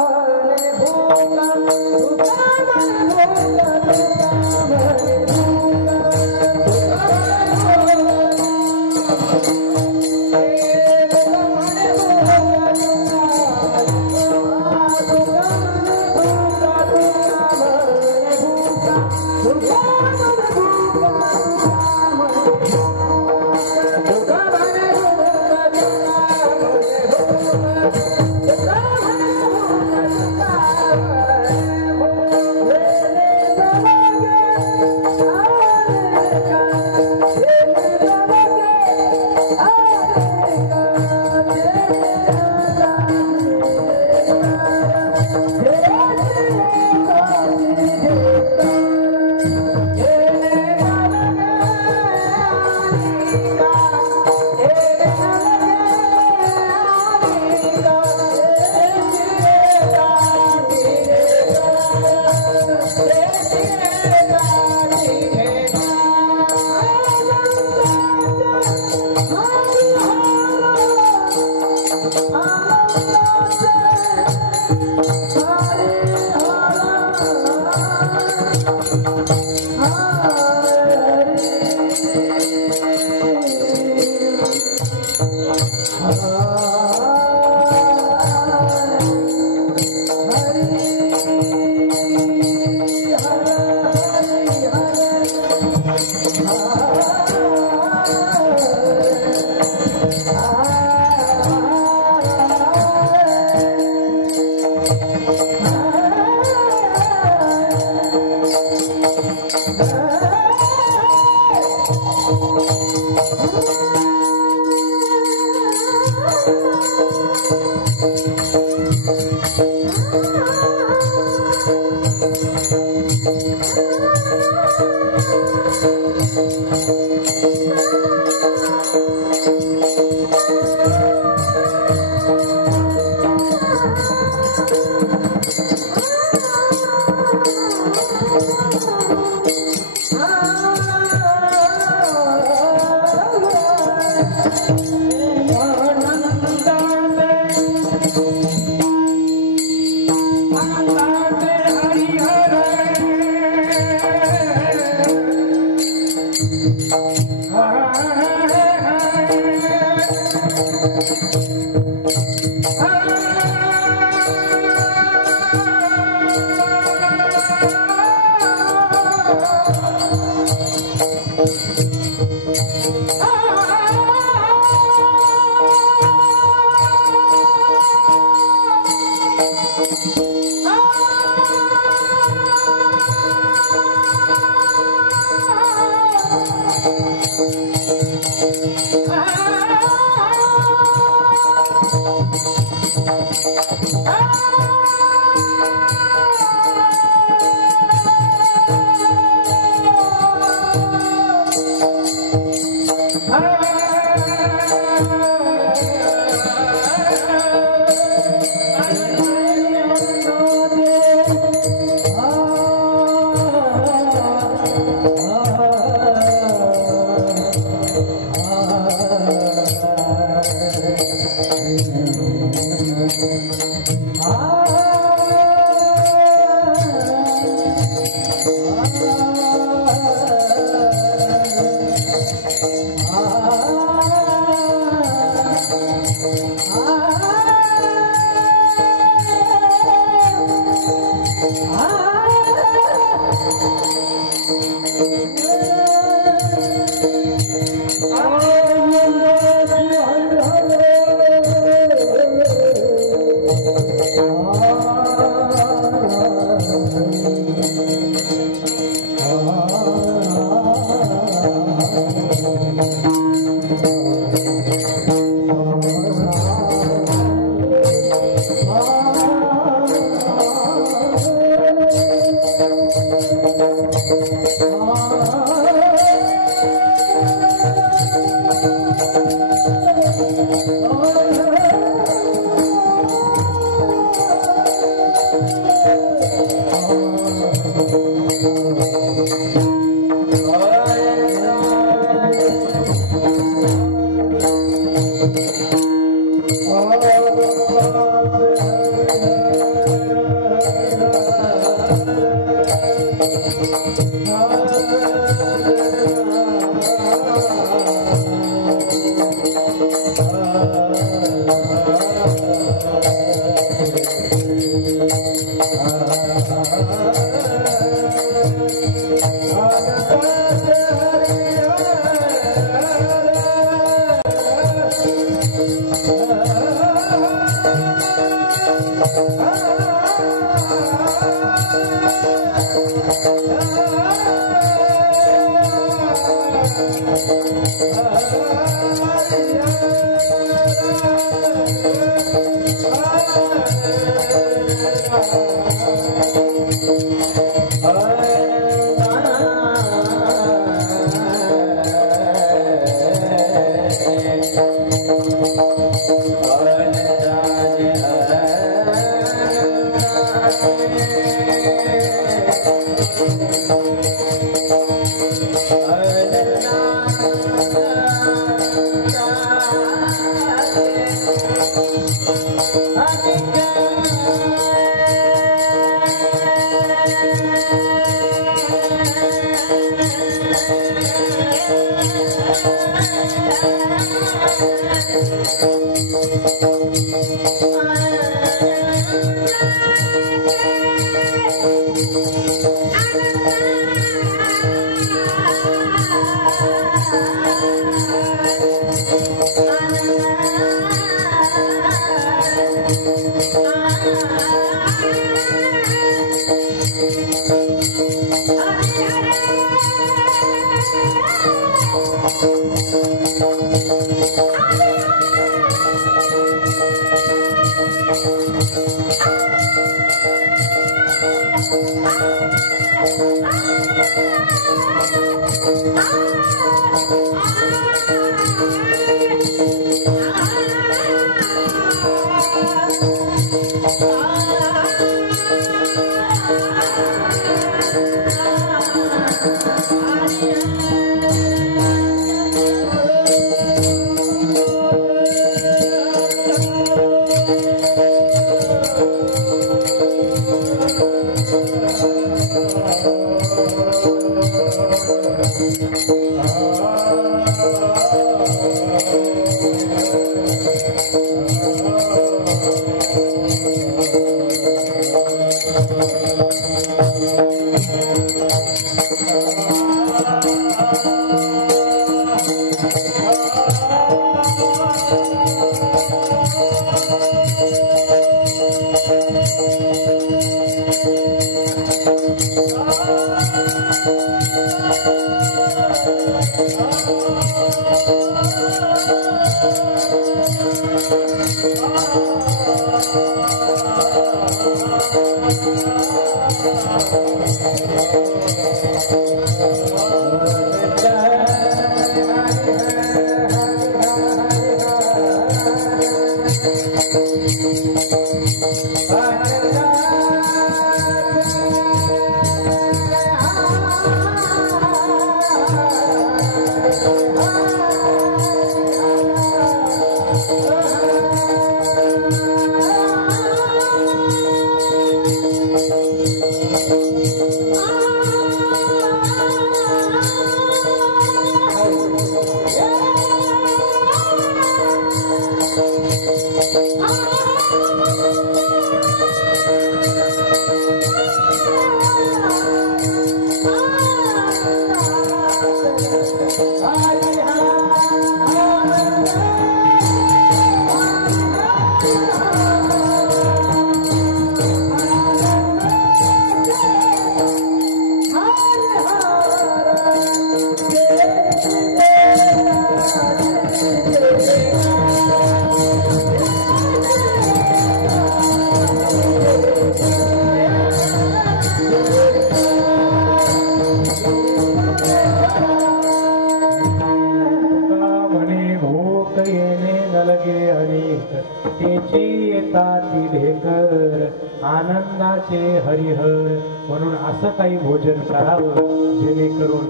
आनंदाचे हरिहर म्हणून असं काही भोजन करावं जेणेकरून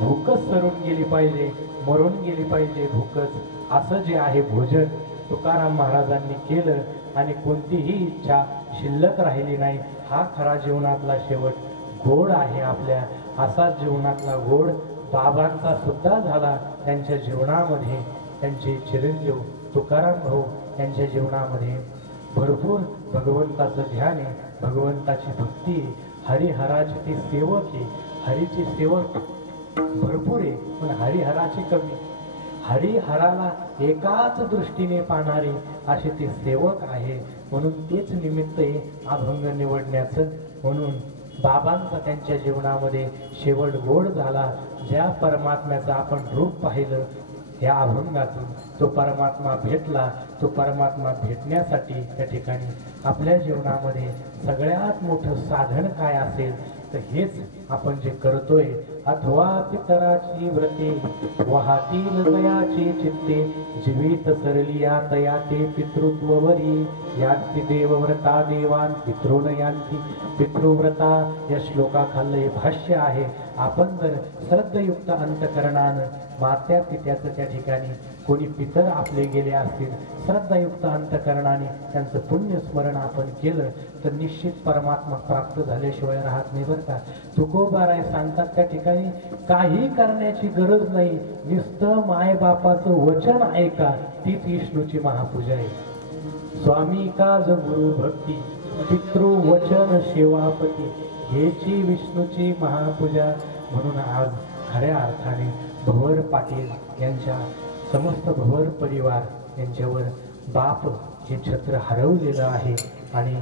भूकच सरून गेली पाहिजे, मरून गेली पाहिजे भूकच. असं जे आहे भोजन तुकाराम महाराजांनी केलं आणि कोणतीही इच्छा शिल्लक राहिली नाही. हा खरा जीवनातला शेवट गोड आहे आपल्या. असा जीवनातला गोड बाबांचा सुद्धा झाला. त्यांच्या जीवनामध्ये त्यांचे चिरंजीव तुकाराम भाऊ यांच्या जीवनामध्ये भरपूर भगवंताचं ध्यान आहे, भगवंताची भक्ती आहे, हरिहराची ती सेवक आहे. हरीची सेवक भरपूर आहे पण हरिहराची कमी. हरिहराला एकाच दृष्टीने पाहणारे असे ते सेवक आहे. म्हणून तेच निमित्त आहे अभंग निवडण्याचं. म्हणून बाबांचा त्यांच्या जीवनामध्ये शेवट गोड झाला. ज्या परमात्म्याचं आपण रूप पाहिलं या अभंगातून तो परमात्मा भेटला. तो परमात्मा भेटण्यासाठी त्या ठिकाणी आपल्या जीवनामध्ये सगळ्यात मोठं साधन काय असेल तर हेच आपण जे करतोय. अथवा पितराची व्रते वाहतील तयाची चित्ते जीवित सरलिया तया ते पितृत्ववरी यांती देवव्रता देवान पितृन यांती पितृव्रता. या श्लोकाखालं हे भाष्य आहे. आपण जर श्रद्धयुक्त अंतकरणानं मात्या पित्याचं त्या ठिकाणी कोणी पितर आपले गेले असतील श्रद्धायुक्त अंतकरणाने त्यांचं पुण्य स्मरण आपण केलं तर निश्चित परमात्मा प्राप्त झाल्याशिवाय राहत नाही. बरं का तुकोबाराय सांगतात त्या ठिकाणी काही करण्याची गरज नाही, नुसतं मायबापाचं वचन ऐका तीच विष्णूची महापूजा आहे. स्वामी काज गुरु भक्ती पितृ वचन सेवापती हेची विष्णूची महापूजा. म्हणून आज खऱ्या अर्थाने भवर पाटील यांच्या समस्त भवर परिवार यांच्यावर बाप हे छत्र हरवलेलं आहे आणि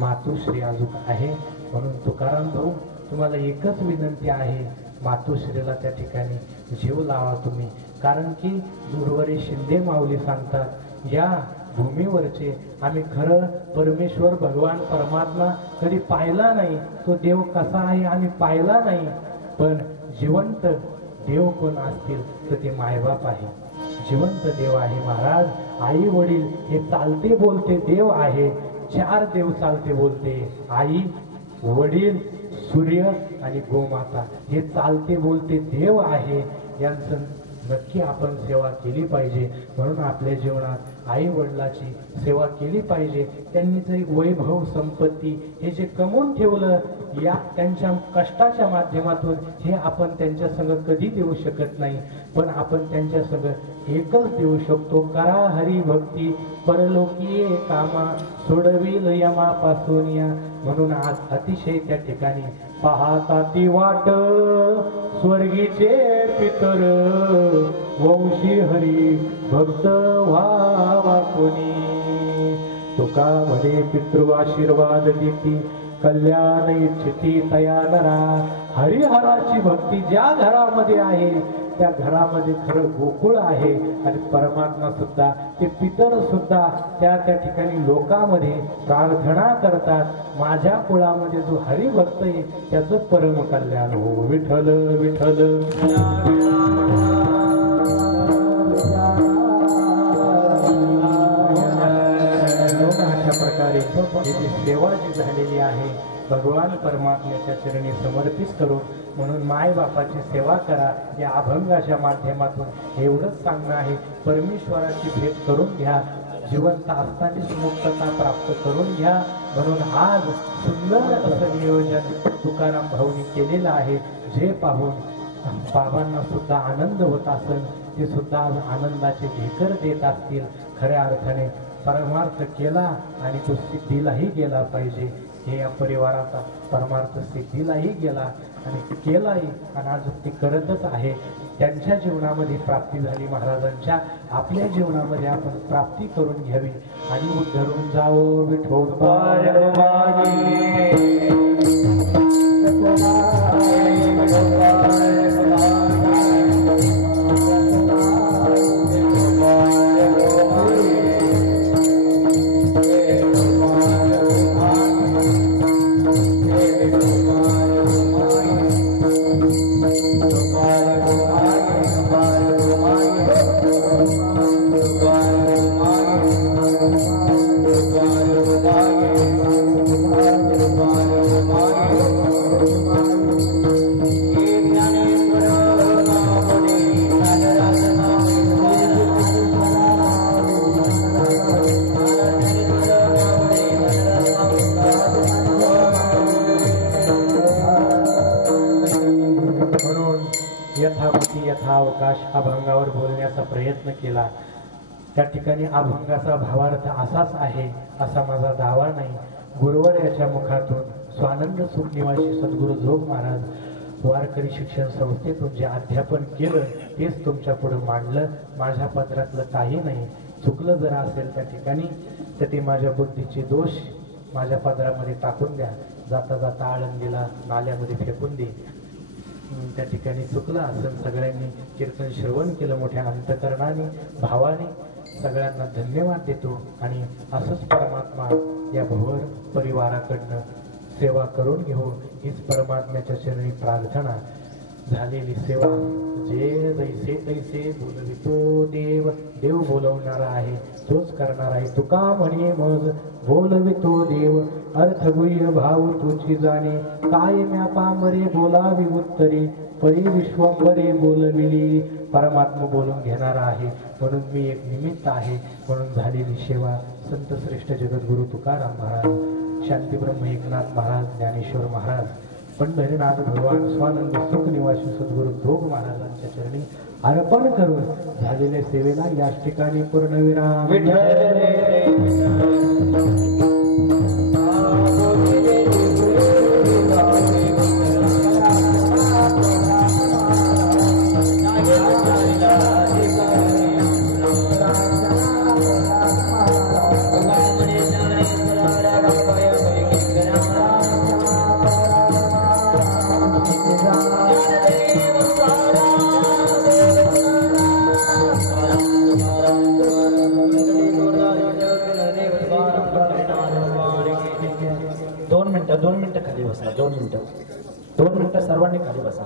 मातुश्री अजून आहे. म्हणून तुकाराम भाऊ तुम्हाला एकच विनंती आहे, मातुश्रीला त्या ठिकाणी जीव लावा तुम्ही. कारण की गुरुवारी शिंदे माऊली सांगतात या भूमीवरचे आम्ही खरं परमेश्वर भगवान परमात्मा कधी पाहिला नाही, तो देव कसा आहे आम्ही पाहिला नाही, पण जिवंत देव कोण असतील तर ते मायबाप आहे, जिवंत देव आहे महाराज. आई वडील हे चालते बोलते देव आहे. 4 देव चालते बोलते, आई वडील सूर्य आणि गोमाता हे चालते बोलते देव आहे. यांचं नक्की आपण सेवा केली पाहिजे. म्हणून आपल्या जीवनात आई वडिलाची सेवा केली पाहिजे. त्यांनी जे वैभव संपत्ती हे जे कमवून ठेवलं या त्यांच्या कष्टाच्या माध्यमातून हे आपण त्यांच्या संग कधी देऊ शकत नाही, पण आपण त्यांच्या संग एकच देऊ शकतो. करा हरी भक्ती परलोकीये कामा सोडविल यमापासून या. म्हणून आज अतिशय त्या ठिकाणी पाहता ती वाट स्वर्गीचे पितर वंशी हरी भक्त व्हावा कोणी. तुका म्हणे पितृ आशीर्वाद देती कल्याण इच्छिती तया नरा. हरिहराची भक्ती ज्या घरामध्ये आहे त्या घरामध्ये खरं गोकुळ आहे आणि परमात्मा सुद्धा ते पितर सुद्धा त्या ठिकाणी लोकांमध्ये प्रार्थना करतात. माझ्या कुळामध्ये जो हरिभक्त आहे त्याचं परम कल्याण हो. विठ्ठल विठ्ठल अशा प्रकारे सेवा जी झालेली आहे भगवान परमात्म्याच्या चरणी समर्पित करून म्हणून माय बापाची सेवा करा. या अभंगाच्या माध्यमातून एवढंच सांगणं आहे. परमेश्वराची भेट करून घ्या, जिवंत असतानाच मुक्तता प्राप्त करून घ्या. म्हणून आज सुंदर असं नियोजन तुकाराम भाऊनी केलेलं आहे. जे पाहून बाबांना सुद्धा आनंद होत असेल ते सुद्धा आज आनंदाचे ढेकर देत असतील. खऱ्या अर्थाने परमार्थ केला आणि तो सिद्धीलाही गेला पाहिजे. हे या परिवाराचा परमार्थ सिद्धीलाही गेला आणि केलाही आणि अजून ती करतच आहे. त्यांच्या जीवनामध्ये प्राप्ती झाली महाराजांच्या, आपल्या जीवनामध्ये आपण प्राप्ती करून घ्यावी आणि उद्धरून जावो विठोबा. यथावकाश अभंगावर बोलण्याचा प्रयत्न केला. त्या ठिकाणी अभंगाचा भावार्थ असाच आहे असा माझा दावा नाही. गुरुवर याच्या मुखातून स्वानंद सुखनिवासी सद्गुरू जोग महाराज वारकरी शिक्षण संस्थेतून जे अध्यापन केलं तेच तुमच्या पुढे मांडलं. माझ्या पत्रातलं काही नाही. चुकलं जर असेल त्या ठिकाणी तर ते माझ्या बुद्धीचे दोष माझ्या पदरामध्ये टाकून द्या. जाता जाता आळंदीला नाल्यामध्ये फेकून दे. त्या ठिकाणी चुकलं असं सगळ्यांनी कीर्तन श्रवण केलं मोठ्या अंतकरणाने भावाने. सगळ्यांना धन्यवाद देतो आणि असंच परमात्मा या भवर परिवाराकडनं सेवा करून घेऊ हीच परमात्म्याच्या चरणी प्रार्थना. झालेली सेवा जे जैसे तैसे बोलवितो देव, देव बोलवणारा आहे तोच करणार आहे. तुका म्हणे मग बोलवितो देव, अर्थ गुह्य भाव तुझी जाणे, काय म्या पामरे बोलावी उत्तरे, परी विश्वंभरे बोलविली. परमात्मा बोलून घेणारा आहे म्हणून मी एक निमित्त आहे. म्हणून झालेली सेवा संत श्रेष्ठ जगद्गुरु तुकाराम महाराज, शांतीब्रह्म एकनाथ महाराज, ज्ञानेश्वर महाराज, पंढरीनाथ भगवान स्वानंद सुख निवासी सद्गुरु धोग महाराजांच्या चरणी अर्पण करून झालेल्या सेवेला याच ठिकाणी पूर्णविराम. दोन मिनिटं खाली बसा. 2 मिनिटं सर्वांनी खाली बसा.